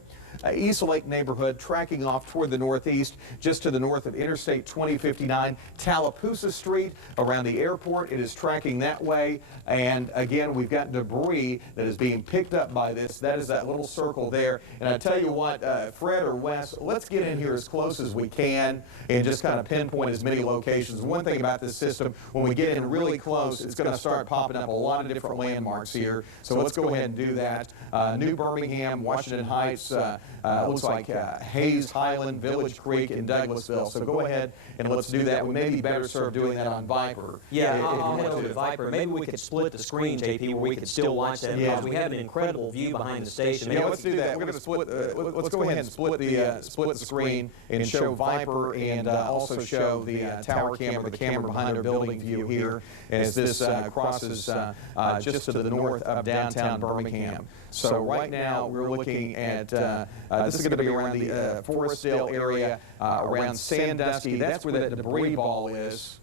East Lake neighborhood, tracking off toward the northeast, just to the north of Interstate 2059, Tallapoosa Street around the airport. It is tracking that way. And again, we've got debris that is being picked up by this. That is that little circle there. And I tell you what, Fred or Wes, let's get in here as close as we can and just kind of pinpoint as many locations. One thing about this system, when we get in really close, it's going to start popping up a lot of different landmarks here. So let's go ahead and do that. New Birmingham, Washington Heights, looks like Hayes, Highland, Village Creek, and Douglasville. So go ahead and let's do that. We may be better served doing that on Viper. Yeah, I'll head over to Viper. Maybe we could split the screen, JP, where we could still watch that. Yeah. Because we have an incredible view behind the station. Yeah, let's do that. We're going to split. Let's go ahead and split the screen and show Viper and also show the tower cam or the camera behind our building view here as this crosses just to the north of downtown Birmingham. So right now we're looking at this is going to be around the Forestdale area, around Sandusky. That's where that debris ball is.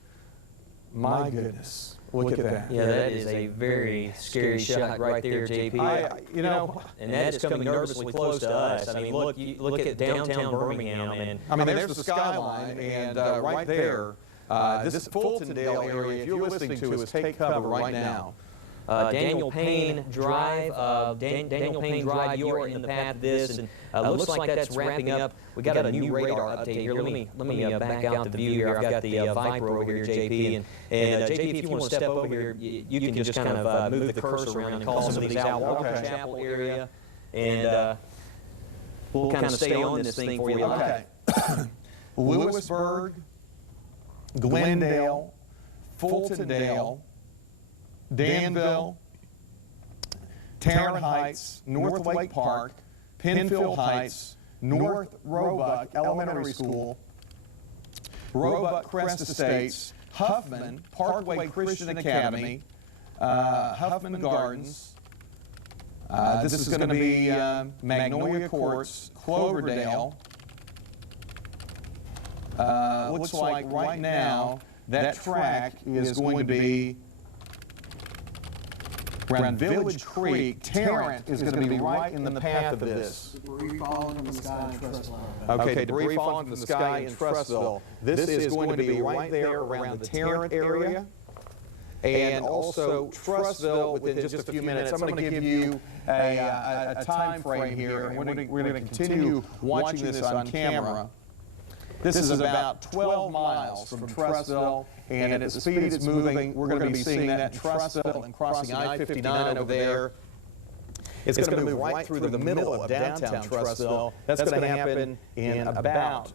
My goodness. Look at that. Yeah, that is a very scary shot right there, JP. You know, and that is coming nervously close to us. I mean, look at downtown Birmingham, and I mean, there's the skyline, and right there, this Fultondale area, if you're listening to us, take cover right now. Daniel Payne Drive, Daniel Payne Drive, you are in the path of this, and looks like that's wrapping up. We got a new radar update here. Let me back out the view here. I've got the Viper over here, JP, and JP, if you want to step over here, you can just kind of move the cursor around and call some of these out. Walker Chapel area, and we'll kind of stay on this thing for you. Okay. Lewisburg, Glendale, Fultondale, Danville, Tarrant Heights, North Lake Park, Penfield Heights, North Roebuck Elementary School, Roebuck Crest Estates, Huffman, Parkway Christian Academy, Huffman Gardens. This is going to be Magnolia Courts, Cloverdale. Looks like right now that track is going to be around Village Creek. Tarrant is going to be right in the path of this. Debris falling from the sky in Trustville. Okay, debris falling from the sky in Trustville. This is going to be right there around the Tarrant area. And also Trustville within just a few minutes. I'm going to give you a time frame here, and we're going to continue watching this on camera. This is about 12 miles from Trustville, and at the speed it's moving, we're going to be seeing that in Trustville and crossing I-59 over there. It's going to move right through the middle of downtown Trustville. That's going to happen in about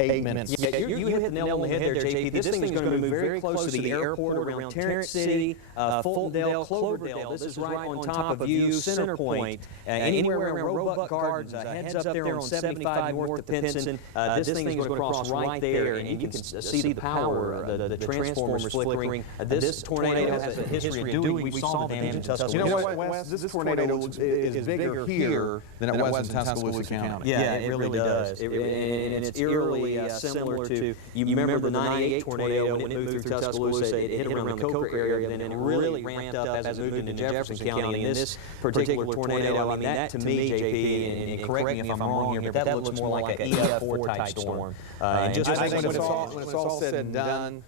8 minutes. Yeah, you hit the nail on the head there, JP. This thing is going to move very close to the airport around Tarrant City, Fultondale, Cloverdale. This is right on top of you, Center Point, anywhere around Roebuck Gardens, heads up there on 75 north to Pinson. This thing is going to cross right there, and you can see the power, the transformers flickering. This tornado has a history of doing. We saw the damage in Tuscaloosa. You know what, Wes? This tornado is bigger here than it was in Tuscaloosa County. Yeah, it really does. And it's eerily similar to, you remember the 98 tornado when it moved through Tuscaloosa, it hit around the Coker area, and then it really ramped up as it moved into Jefferson County. And this particular tornado, I mean, that to me, JP, and correct me if I'm wrong here, but that looks more like an EF4 type storm. And just I think when it's all said and done,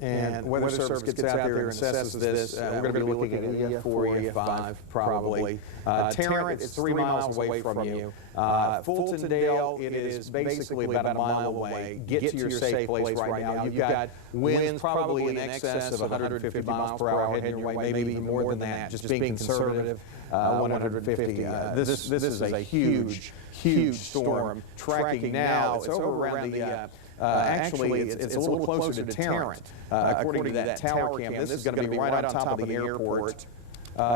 and Weather Service gets out there and assesses this, we're going to be looking at EF4, EF5 probably. Tarrant is 3 miles away from you. Fultondale, it is basically about a mile away. Get to your safe place right now. You've got winds probably in excess of 150 miles per hour heading your way, maybe even more than that, just being conservative, 150. This is a huge, huge storm. Tracking now, it's over around the actually, it's a little closer to Tarrant. According to that tower cam, this is going to be right on top of the airport.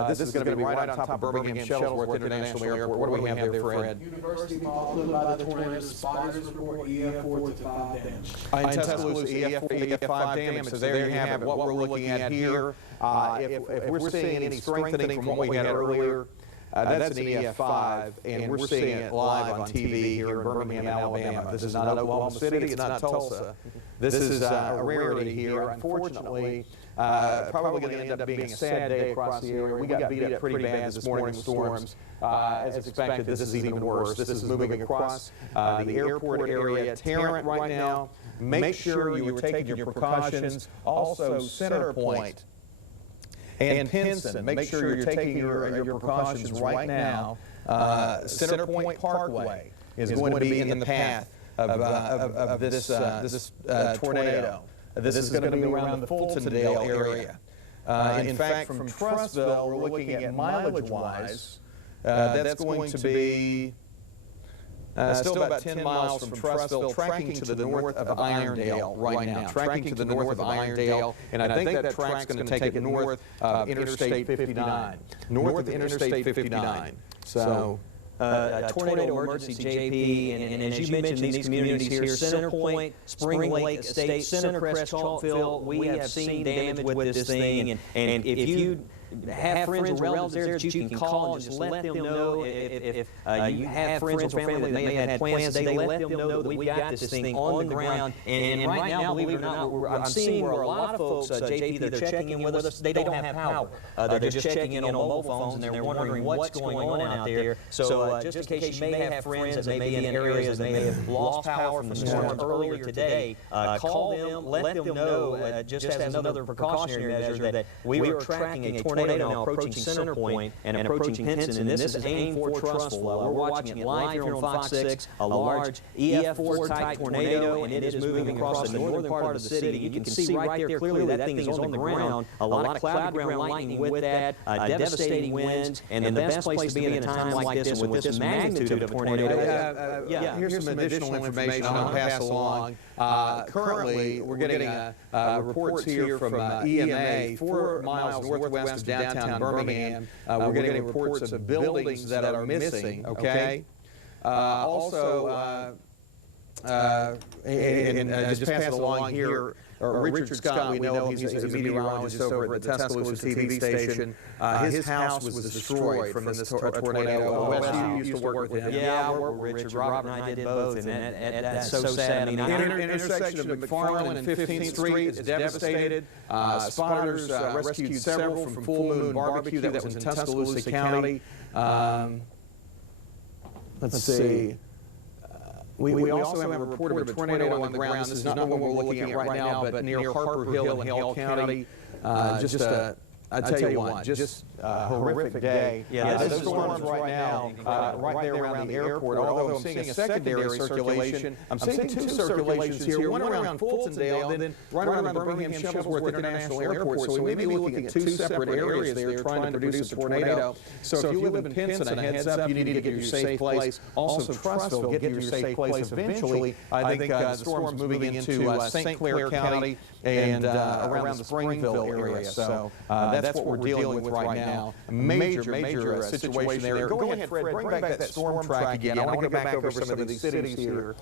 This is going to be right on top of Birmingham Shuttlesworth International Airport. What do we have there, Fred? University Mall, flew by the tornado. Spiders report EF4 to 5 damage. In Tuscaloosa, EF5 damage. So there you have it. What we're looking at here, if we're seeing any strengthening from what we had earlier, that's an EF5, and we're seeing it live on TV here in Birmingham, Alabama. This is not Oklahoma City, it's not Tulsa. This is a rarity here. Unfortunately, probably going to end up being a sad day across the area. We got beat up pretty bad this morning with storms. As expected, this is even worse. This is moving across the airport area. Tarrant right now. Make sure you are taking your precautions. Also, Center Point and Pinson. Make sure you're taking your precautions right now. Center Point Parkway is going to be in the path of this tornado. This is going to be around the Fultondale area. In fact, from Trussville, we're looking at mileage-wise, that's going to be still about 10 miles from Trussville, tracking to the north of Irondale right now. Tracking to the north of Irondale, and I think that track's going to take it north of Interstate 59. North of Interstate 59. So. Tornado emergency, JP, and as you mentioned, these communities here, Center Point, Spring Lake Estate, Center Crest, Chalkville, we have seen damage with this thing, and if you have friends or relatives there that you can call and just let them know. If you have friends or family that may have had plans today, let them know that we got this thing on the ground. And right now, believe it or not, I'm seeing where a lot of folks, JP, they're checking in with us, they don't have power. They're just checking in on mobile phones and they're wondering what's going on out there. So just in case you may have friends that may be in areas that may have lost power from the storm earlier today, call them, let them know, just as another precautionary measure, that we are tracking a tornado now approaching Center Point and approaching Pinson, and this is aimed for Trussville. We're watching it live here on Fox 6, a large EF4 type tornado, and it is moving across the northern part of the city. You can see right there clearly that thing is on the ground. A lot of cloud ground lightning with that, devastating winds, and the best place to be in a time like this and with this magnitude of tornado. Here's some additional information I'm going to pass along. Currently, we're getting reports here from EMA, 4 miles northwest of downtown Birmingham. We're getting reports of buildings that are missing, okay? Also, just pass it along here, Richard Scott, we know he's a meteorologist over at the Tuscaloosa TV station. His house was destroyed from this tornado. Wes, you used to work with him. Yeah, I worked with Richard. Robert and I did both, and that's so sad. I mean, the intersection of McFarland and 15th Street is devastated. Spotters rescued several from Full Moon Barbecue that was in Tuscaloosa County. Let's see. We also have a report of a tornado on the ground. This is not the one we're looking at right now, but near Harper Hill in Hale County. I tell you what, just a horrific day. Yeah, those storms right now, right there around the airport, although I'm seeing a secondary circulation. I'm seeing 2 circulations here, one around Fultondale, and then right around the Birmingham Shuttlesworth International Airport. So we may be looking at 2 separate areas there trying to produce a tornado. So if you live in Pinson, a heads up, you need to get to your safe place. Also, Trussville, get to your safe place eventually. I think the storm's moving into St. Clair County and around the Springville area. So that's what we're dealing with right now. Major situation there. Go ahead, Fred, bring back that storm track again. I want to go back over some of these cities here.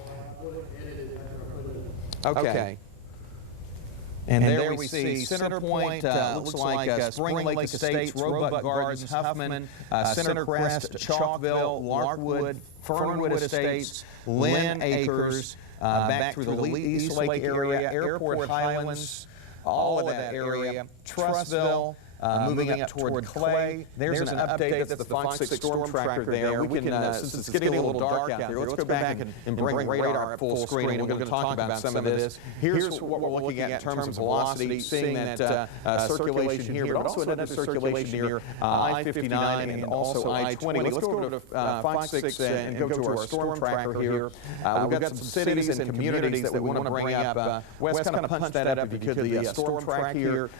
Okay. And there we see Center Point, looks like Spring Lake Estates, Roebuck Gardens, Huffman, Center Crest, Chalkville, Larkwood, Fernwood Estates, Lynn Acres, back through the East Lake area, Airport Highlands, all of that area, Trussville, moving up toward Clay. There's an update. That's the Fox 6 storm tracker there. We can, since it's getting a little dark out there, let's go back and bring radar up full screen, and we're going to talk about some of this. Here's what we're looking at in terms of velocity, seeing that circulation here, but also another circulation near I-59 and also I-20. Let's go over to Fox 6 and go to our storm tracker here. We've got some cities and communities that we want to bring up. Wes, kind of punch that up if you could, the storm track here.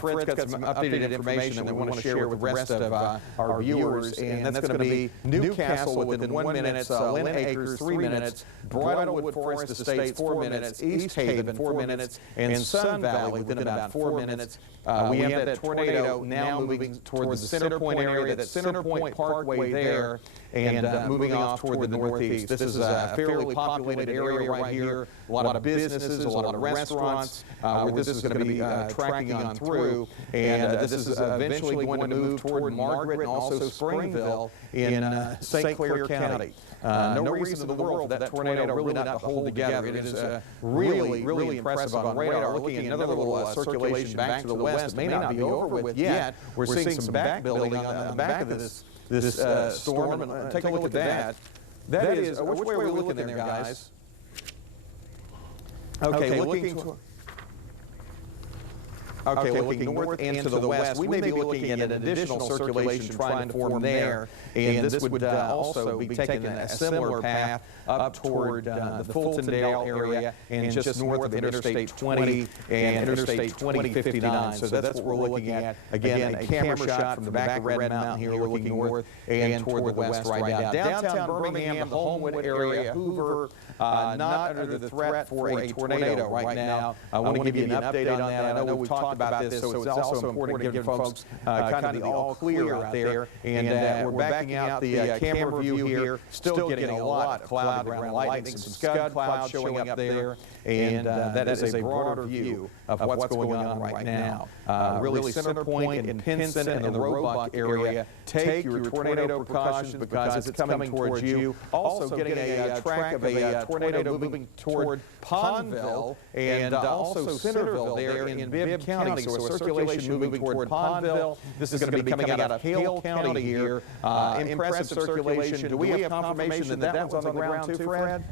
Fred's got some updated information that we want to share with the rest of our viewers, and that's going to be Newcastle within 1 minute, Lynn Acres 3 minutes, Bridlewood Forest Estates 4 minutes, East Haven 4 minutes, and Sun Valley within about 4 minutes. We have that tornado now moving towards the Center Point area, that Center Point Parkway there, and moving off toward the northeast. This is a fairly populated area right here, a lot of businesses, a lot of restaurants, where this is going to be tracking on through, and this is eventually going to move toward Margaret and also Springville in St. Clair County. No reason in the world for that tornado really not to hold together. It is really, really impressive on radar. Looking at another little circulation back to the west. It may not be over with yet. We're seeing some back building on the back of this storm. And take a look at that. That is, which way are we looking there, guys? Okay, looking north and to the west. We may be looking at an additional circulation trying to form there, and this would also be taking a similar path up toward the Fultondale area and just north of Interstate 20 and Interstate 2059. So that's what we're looking at. Again, a camera shot from the back of Red Mountain here, looking north and toward the west right now. Downtown Birmingham, the Homewood area, Hoover, not under the threat for a tornado right now. I want to give you an update on that. I know we've talked about this, so it's also important to give folks kind of the all clear out there. And we're backing out the camera view here, still getting a lot of cloud around lightning, some scud clouds showing up there. And that is a broader view of what's going on right now. Really, Center Point and Pinson and the Roebuck area, take your tornado precautions because it's coming towards you. Also getting a track of a tornado moving toward Pondville and also Centerville there in Bibb County. So a circulation moving toward Pondville. This is going to be coming out of Hale County here. Impressive circulation. Do we have confirmation that that one's on the ground too, Fred?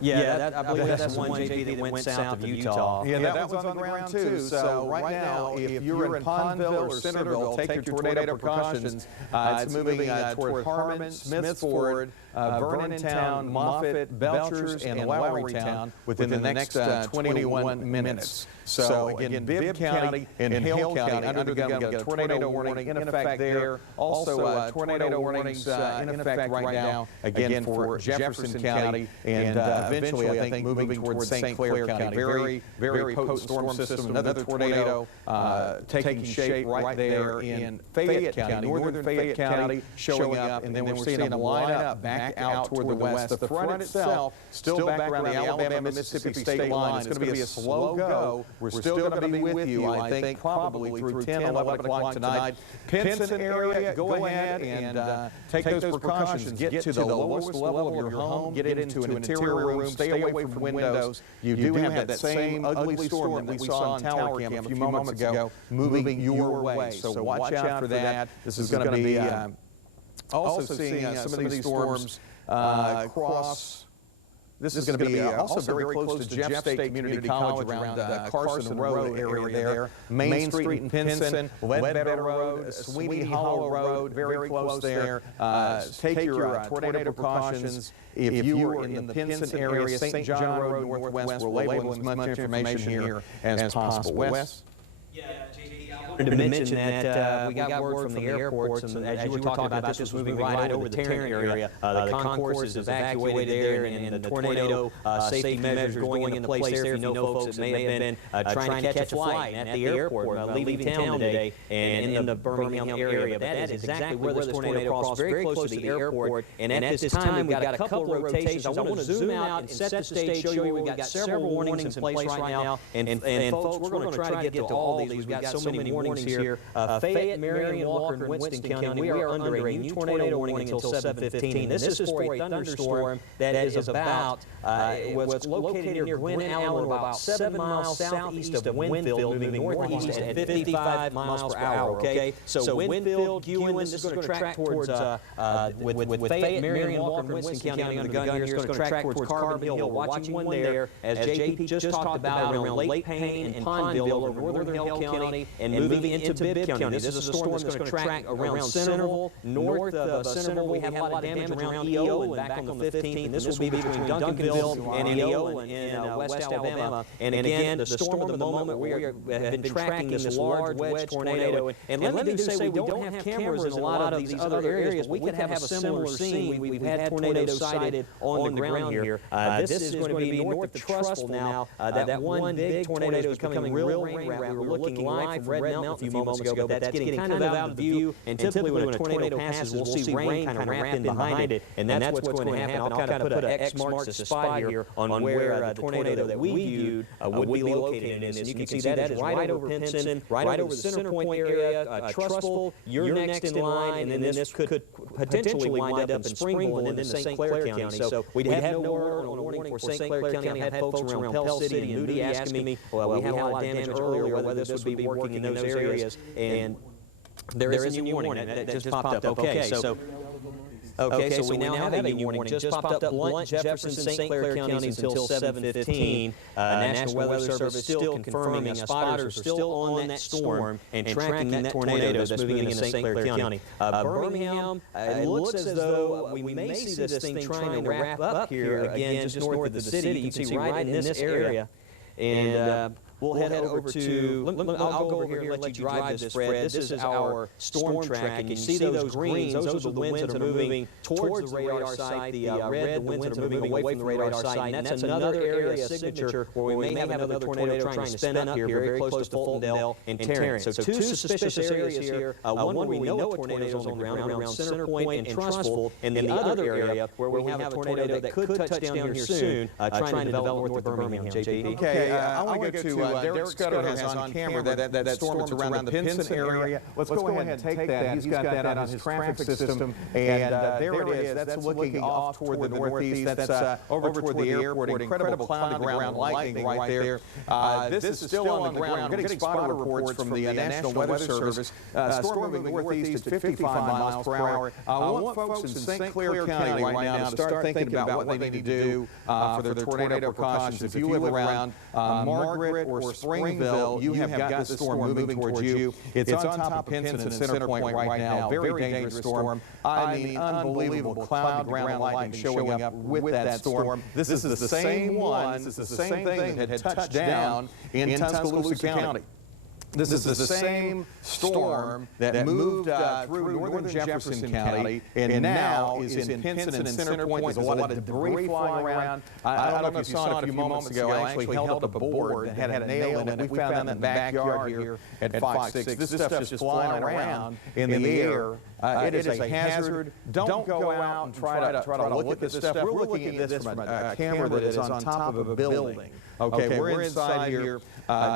Yeah, I believe that's the one, JP, that went south of Utah. Yeah, that one's on the ground too. So right now, if you're in Pondville or Centerville, take your tornado precautions. It's moving toward Harmon, Smithford, Vernontown, Moffett, Belchers, and Lowrytown within the next 21 minutes. So again, Bibb County and Hale County under the gun. We've got a tornado warning in effect there. Also, tornado warnings in effect right now, again, for Jefferson County and eventually, I think, moving towards St. Clair County. Very, very potent storm system. Another tornado taking shape right there in Fayette County, northern Fayette County, showing up, and then we're seeing them line up back out toward the west. The front itself still back around the Alabama-Mississippi state line. It's going to be a slow go. We're still going to be with you, I think, probably through 10, 11 o'clock tonight. Pinson area, go ahead and take those precautions. Get to the lowest level of your home. Get into an interior room. Stay away from windows. You do have that same ugly storm that we saw on Tower Cam a few moments ago moving your way. So watch out for that. This is going to be also seeing some of these storms cross. This is going to be also very close to Jeff State Community College around Carson Road area there. Main Street in Pinson, Ledbetter Road, Sweeney Hollow Road, very close there. Take your tornado precautions. If you are in the Pinson area, St. John Road Northwest, we're labeling as much information here as possible. Wes? Yeah, I wanted to mention that we got word from the airports, and as you were talking about, this was moving right over the Tarrant area. The concourse is evacuated there, and the tornado safety measures going into place there. If you know folks that may have been trying to catch a flight at the airport, leaving town today, and in the Birmingham area. But that is exactly where this tornado crossed, very close to the airport. And at this time, we've got a couple of rotations. I want to zoom out and set the stage, show you we've got several warnings in place right now. And folks, we're going to try to get to all these. We've got so many warnings here. Fayette, Marion, Walker, and Winston County, we are under a new tornado warning until 7:15. This is for a thunderstorm that is about, what's located near Glen Allen, about 7 miles southeast of Winfield, moving northeast at 55 miles per hour, okay? So Winfield, Ewan, this is going to track towards, with Fayette, Marion, Walker, and Winston County under the gun here, it's going to track towards Carbon Hill. We're watching one there, as JP just talked about, around Lake Payne and Pondville over northern Hale County and moving into Bibb County. This is a storm that's going to track around Centerville. North of Centerville, we have a lot of damage around EO and back on the 15th. And this will be between Duncanville and EO in West Alabama. And again, the storm of the moment, we have been tracking this large wedge tornado. And let me just say, we don't have cameras in a lot of these other areas, but we could have a similar scene. We've had tornadoes sighted on the ground here. This is going to be north of Trussville now. That one big tornado is becoming real rain wrap. We were looking live from Red Mountain mountain a few moments ago, but that's getting kind of out of the view. And typically when a tornado passes, we'll see rain kind of wrapped in behind it, and that's what's going to happen. I'll kind of put an X marks the spot here on where the tornado that we viewed would be located in this. And you can see that is right over Pinson, right over the center point area, Trustful. You're next in line, and then this could potentially wind up in Springville and then St. Clair County. So we had no warning for St. Clair County. I had folks around Pell City and Moody asking me, well, we had a lot of damage earlier, whether this would be working in those areas. And there is a new warning that just popped up. Okay, so we now have a new warning. Just popped up Blunt, Jefferson, St. Clair counties until 7:15. National Weather Service still confirming spotters are still on that storm and tracking that tornado that's moving into St. Clair County. Birmingham, it looks as though we may see this thing trying to wrap up here again just north of the city. You can see right in this area. And we'll head over to, I'll go over here and let you drive this, Fred. This is our storm track, and you see those greens. Those are the winds that are moving towards the radar site. The red, the winds that are moving away from the radar site. And that's another area signature where we may have another tornado trying to spin up here very close to Fultondale and Tarrant. So two suspicious areas here. One where we know a tornado is on the ground around Center Point and Trustful, and then the other area where we have a tornado that could touch down here soon, trying to develop north of Birmingham, JP. Okay, I want to go to Derek Scudder has on camera that storm that's around the Pinson area. Let's go ahead and take that. He's got that on his traffic system, and there it is. That's looking off toward the northeast. That's over toward the airport. Incredible cloud-to-ground lightning right there. This is still on the ground. We're getting spotter reports from the National Weather Service. Storm moving northeast at 55 miles per hour. I want folks in St. Clair County right now to start thinking about what they need to do for their tornado precautions. If you live around Margaret or Springville, you have got this storm moving towards you. It's on top of Pinson and Center Point right now. Very dangerous storm. I mean, unbelievable cloud-to-ground lightning showing up with that storm. This is the same one. This is the same thing that had touched down in Tuscaloosa County. This is the same storm that moved through northern Jefferson County and now is in Pinson and Center Point. There's a lot of debris flying around. I don't know if you saw it a few moments ago. I actually held up a board that had a nail in it. We found that in the backyard here at FOX6. This stuff's just flying around in the air. It is a hazard. Don't go out and try to look at this stuff. We're looking at this from a camera that is on top of a building. Okay, we're inside here.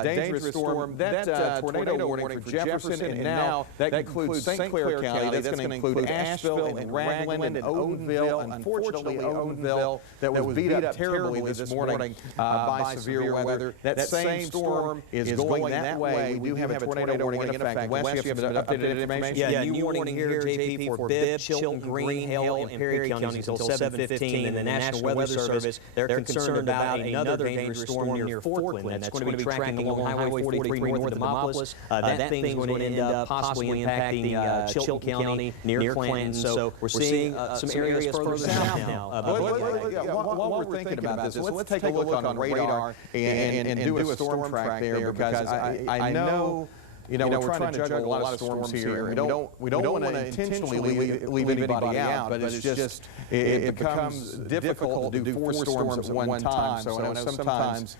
Dangerous storm. That tornado warning for Jefferson, and now that includes St. Clair County. That's going to include Asheville and Ragland and Odenville. Unfortunately, Odenville, that was beat up terribly this morning by severe weather. That same storm is going that way. We do have a tornado warning in effect. Wes, you have updated information? Yeah, new warning here, JP, for Bibb, Chilton, Greene, Hale, and Perry counties until 7:15. And the National Weather Service, they're concerned about another dangerous storm near Forkland that's going to be tracking along Highway 43 north of Demopolis. That thing's going to end up possibly impacting Chilton County near Clanton. So we're seeing some areas further south now. While we're thinking about this, let's take a look on radar and do a storm track there, because I know, we're trying to juggle a lot of storms here. We don't want to intentionally leave anybody out, but it's just, it becomes difficult to do 4 storms at one time. So I know sometimes,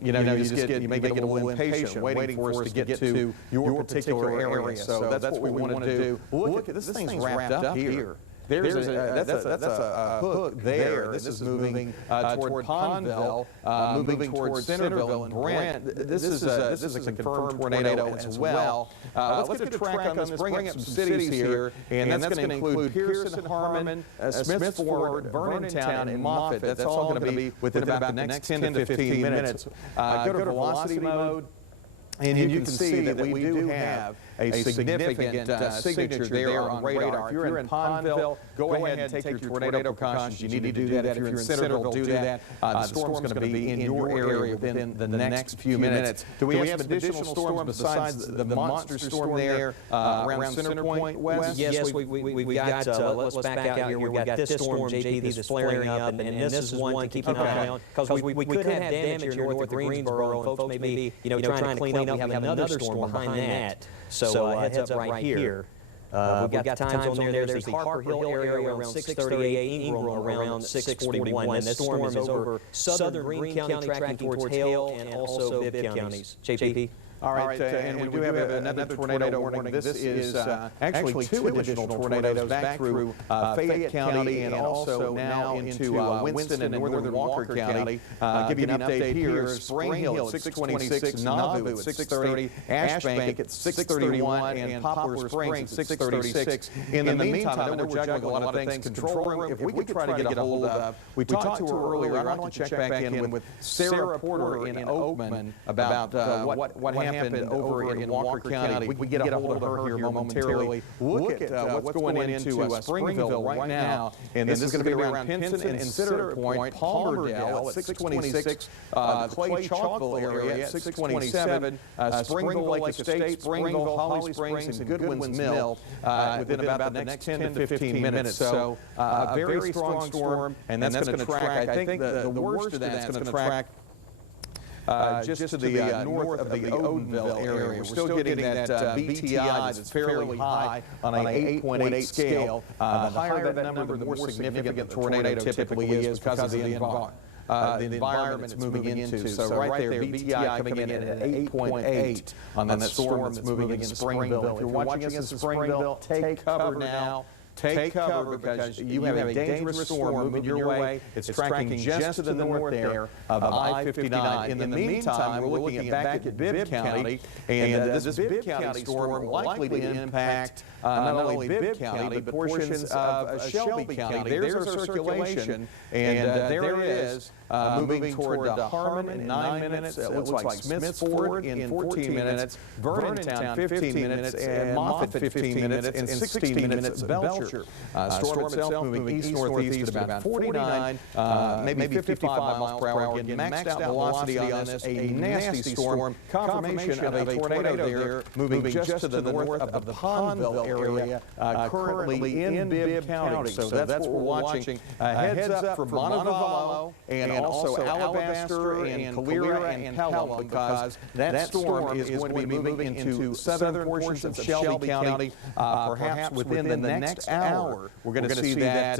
you may get a little impatient waiting for us to get to your particular area. So that's what we want to do. Look at this thing's wrapped up here. That's a hook there. This is moving toward Pondville, moving toward Centerville and Brent. This is a confirmed tornado as well. Let's get a track on this. Bring up some cities here, and that's going to include Pearson, Harmon, Smiths Ford, Vernontown, and Moffett. That's all going to be within about the next 10 to 15 minutes. Go to velocity mode. And you can see that we do have a significant signature there on radar. If you're in Pondville, go ahead and take your tornado precautions. You need to do that. If you're in Centerville, do that. The storm's going to be in your area within the next few minutes. Do we have additional storms besides the monster storm there around Center Point, West? Yes, we got, let's back out here. We got this storm, JP, that's flaring up, and this is one to keep an eye on, because we could have damage here north of Greensboro, and folks may be trying to clean up. We have another storm behind that. So heads up right here. We've got time zone there. There's the Harper Hill area around 6:38, Ingram around 6:41. And this storm is over southern Greene County, tracking towards Hale and also Bibb counties. JP? All right, and we do have another tornado warning. This is actually two additional tornadoes back through Fayette County and also now into Winston and northern Walker County. Give you an update here. Spring Hill at 626, Nauvoo at 630, Ashbank at 631, and Poplar Springs at 636. In the meantime, I know we're juggling a lot of things. Control room, if we could try to get a hold of, we talked to her earlier. I'd like to check back in with Sarah Porter in Oakman about what happened over in Walker County. We get a hold of her here momentarily. Look at what's going into Springville right now. And this is going to be around Pinson and Cedar Point, Palmerdale at 626, the Clay Chalkville area at 627, Springville Lake Estate, Springville, Holly Springs, and Goodwin's Mill within about the next 10 to 15 minutes. So a very strong storm, and that's going to track, I think the worst of that's going to track just to the north of the Odenville area. We're still getting that BTI that's fairly high on an 8.8 scale. The higher that number, the more significant the tornado typically is because of the environment it's moving into. So right there, BTI coming in at 8.8 on that storm that's moving in Springville. If you're watching us in Springville, take cover now. Take cover because you have a dangerous storm moving your way. It's tracking just to the north there of I-59. In the meantime, we're looking back at Bibb County, and this Bibb County storm likely to impact not only Bibb County, but portions of Shelby County. There's our circulation, and there it is, moving toward Harmon in 9 minutes. It looks like Smiths Ford in 14 minutes, Vernontown 15 minutes, and Moffett 15 minutes, and 16 minutes Belcher. Storm itself moving east-northeast at about 49, maybe 55 miles per hour. Again, maxed out velocity on this, a nasty storm. Confirmation of a tornado there moving just to the north of the Pondville area, currently in Bibb County. So that's what we're watching. Heads up for Montevallo and also Alabaster and Calera and Pelham, because that storm is going to be moving into southern portions of Shelby County, perhaps within the next hour. We're going to see that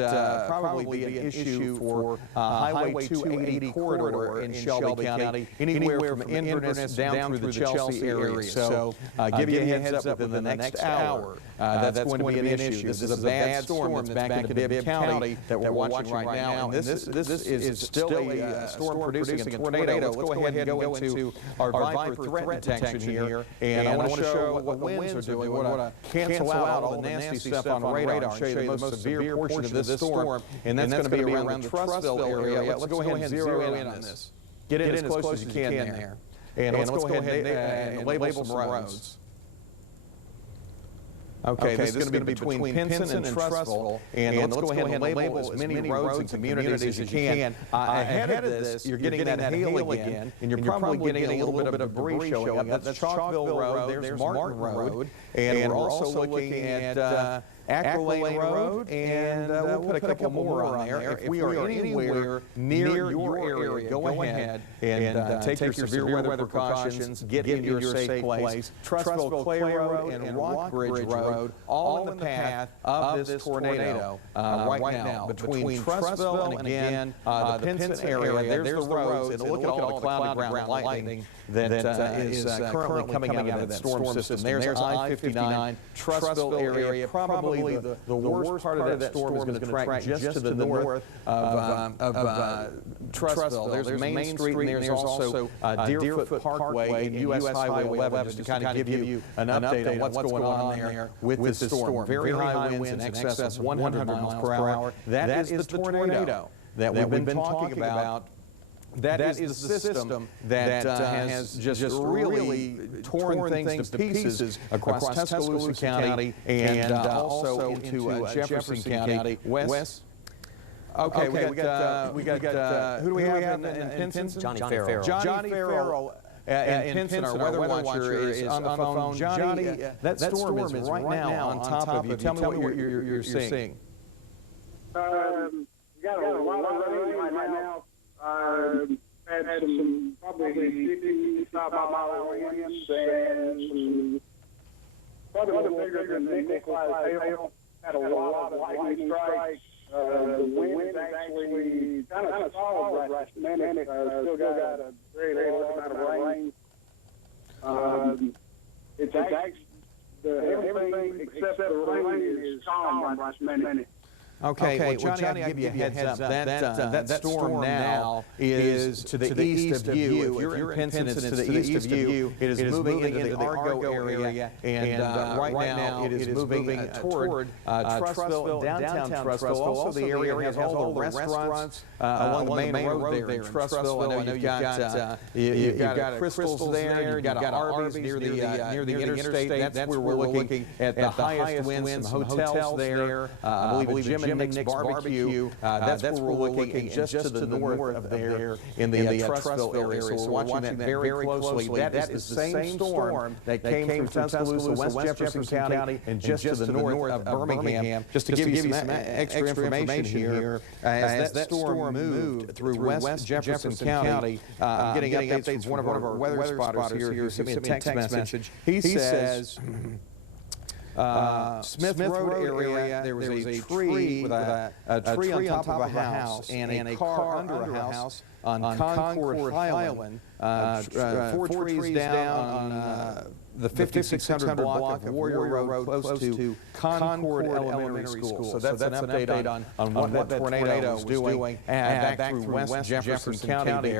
probably be an issue for Highway 280 corridor in Shelby County, anywhere from Inverness down through the Chelsea area. So give you a heads up within the next hour. That's going to be an issue. This is a bad storm that's back into Bibb County that we're watching right now. And this is still a storm producing a tornado. Let's go ahead and go into our Viper threat detection here. And I want to show what the winds are doing. We want to cancel out all the nasty stuff on radar and show you the most severe portion of this storm. And that's going to be around the Trussville area. Let's go ahead and zero in on this. Get in as close as you can there. And let's go ahead and label some roads. Okay, this is going to be between Pinson and Trussville, and let's go ahead and label as many roads and communities as you can. Ahead of this, you're getting that hail again, and you're probably getting a little bit of debris showing up. That's Chalkville Road, there's Martin Road, and we're also looking at Aquilane Road, and we'll put a couple more on there. If we are anywhere near your area, go ahead and take your severe weather precautions, get in your safe place. Trussville Clay Road and Rockbridge Road, all in the path of this tornado right now. Between Trussville and again, the Pinson area, there's the roads, and look at all the cloud ground lightning that is currently coming out of that storm system. There's I-59, Trussville area, probably the worst part of that storm is going to track just to the north of Trussville. There's Main Street, and there's also Deerfoot Parkway and U.S. Highway 11, just to kind of give you an update on what's going on there with this storm. Very high winds in excess of 100 miles per hour. That is the tornado that we've been talking about. That is the system that has just really torn things to pieces across Tuscaloosa County and also into Jefferson County. Wes? Okay, we got who do we have in Pinson? Johnny Farrell. Johnny Farrell. In Pinson, our weather watcher is on the phone. Johnny, that storm is right now on top of you. Tell me what you're seeing. We got a lot of rain right now. Had some probably 55-mile winds and some probably bigger than nickel-sized hail. Had a lot of lightning strikes. The wind is actually kind of solid right this minute. Still got a very large amount of rain. except the rain is calm right this minute. Okay, well, Johnny, I give you a heads up. That storm now is to the east of you. If you're in Pinson, it's to the east of you. It is moving into the Argo area, and right now it is moving toward Trussville, downtown Trussville. Also, the area has all the restaurants along the main road there in Trussville. I know you've got Crystal's there, you've got Arby's near the interstate. That's where we're looking at the highest winds, some hotels there. I believe Jim and Nick's Barbecue. That's where we're looking, just to the north of there in the Trussville area. So we're watching that very closely. That is the same storm that came through Tuscaloosa, West Jefferson County, and just to the north of Birmingham. Just to give you some extra information here, as that storm moved through West Jefferson County, I'm getting updates from one of our weather spotters here who sent me a text message. He says, Smith Road area, there was a tree with a tree on top of a house and a car under a house on Concord Highland. 4 trees down on the 5600 block of Warrior Road, close to Concord Elementary School. So that's an update on what that tornado was doing back through West Jefferson County there.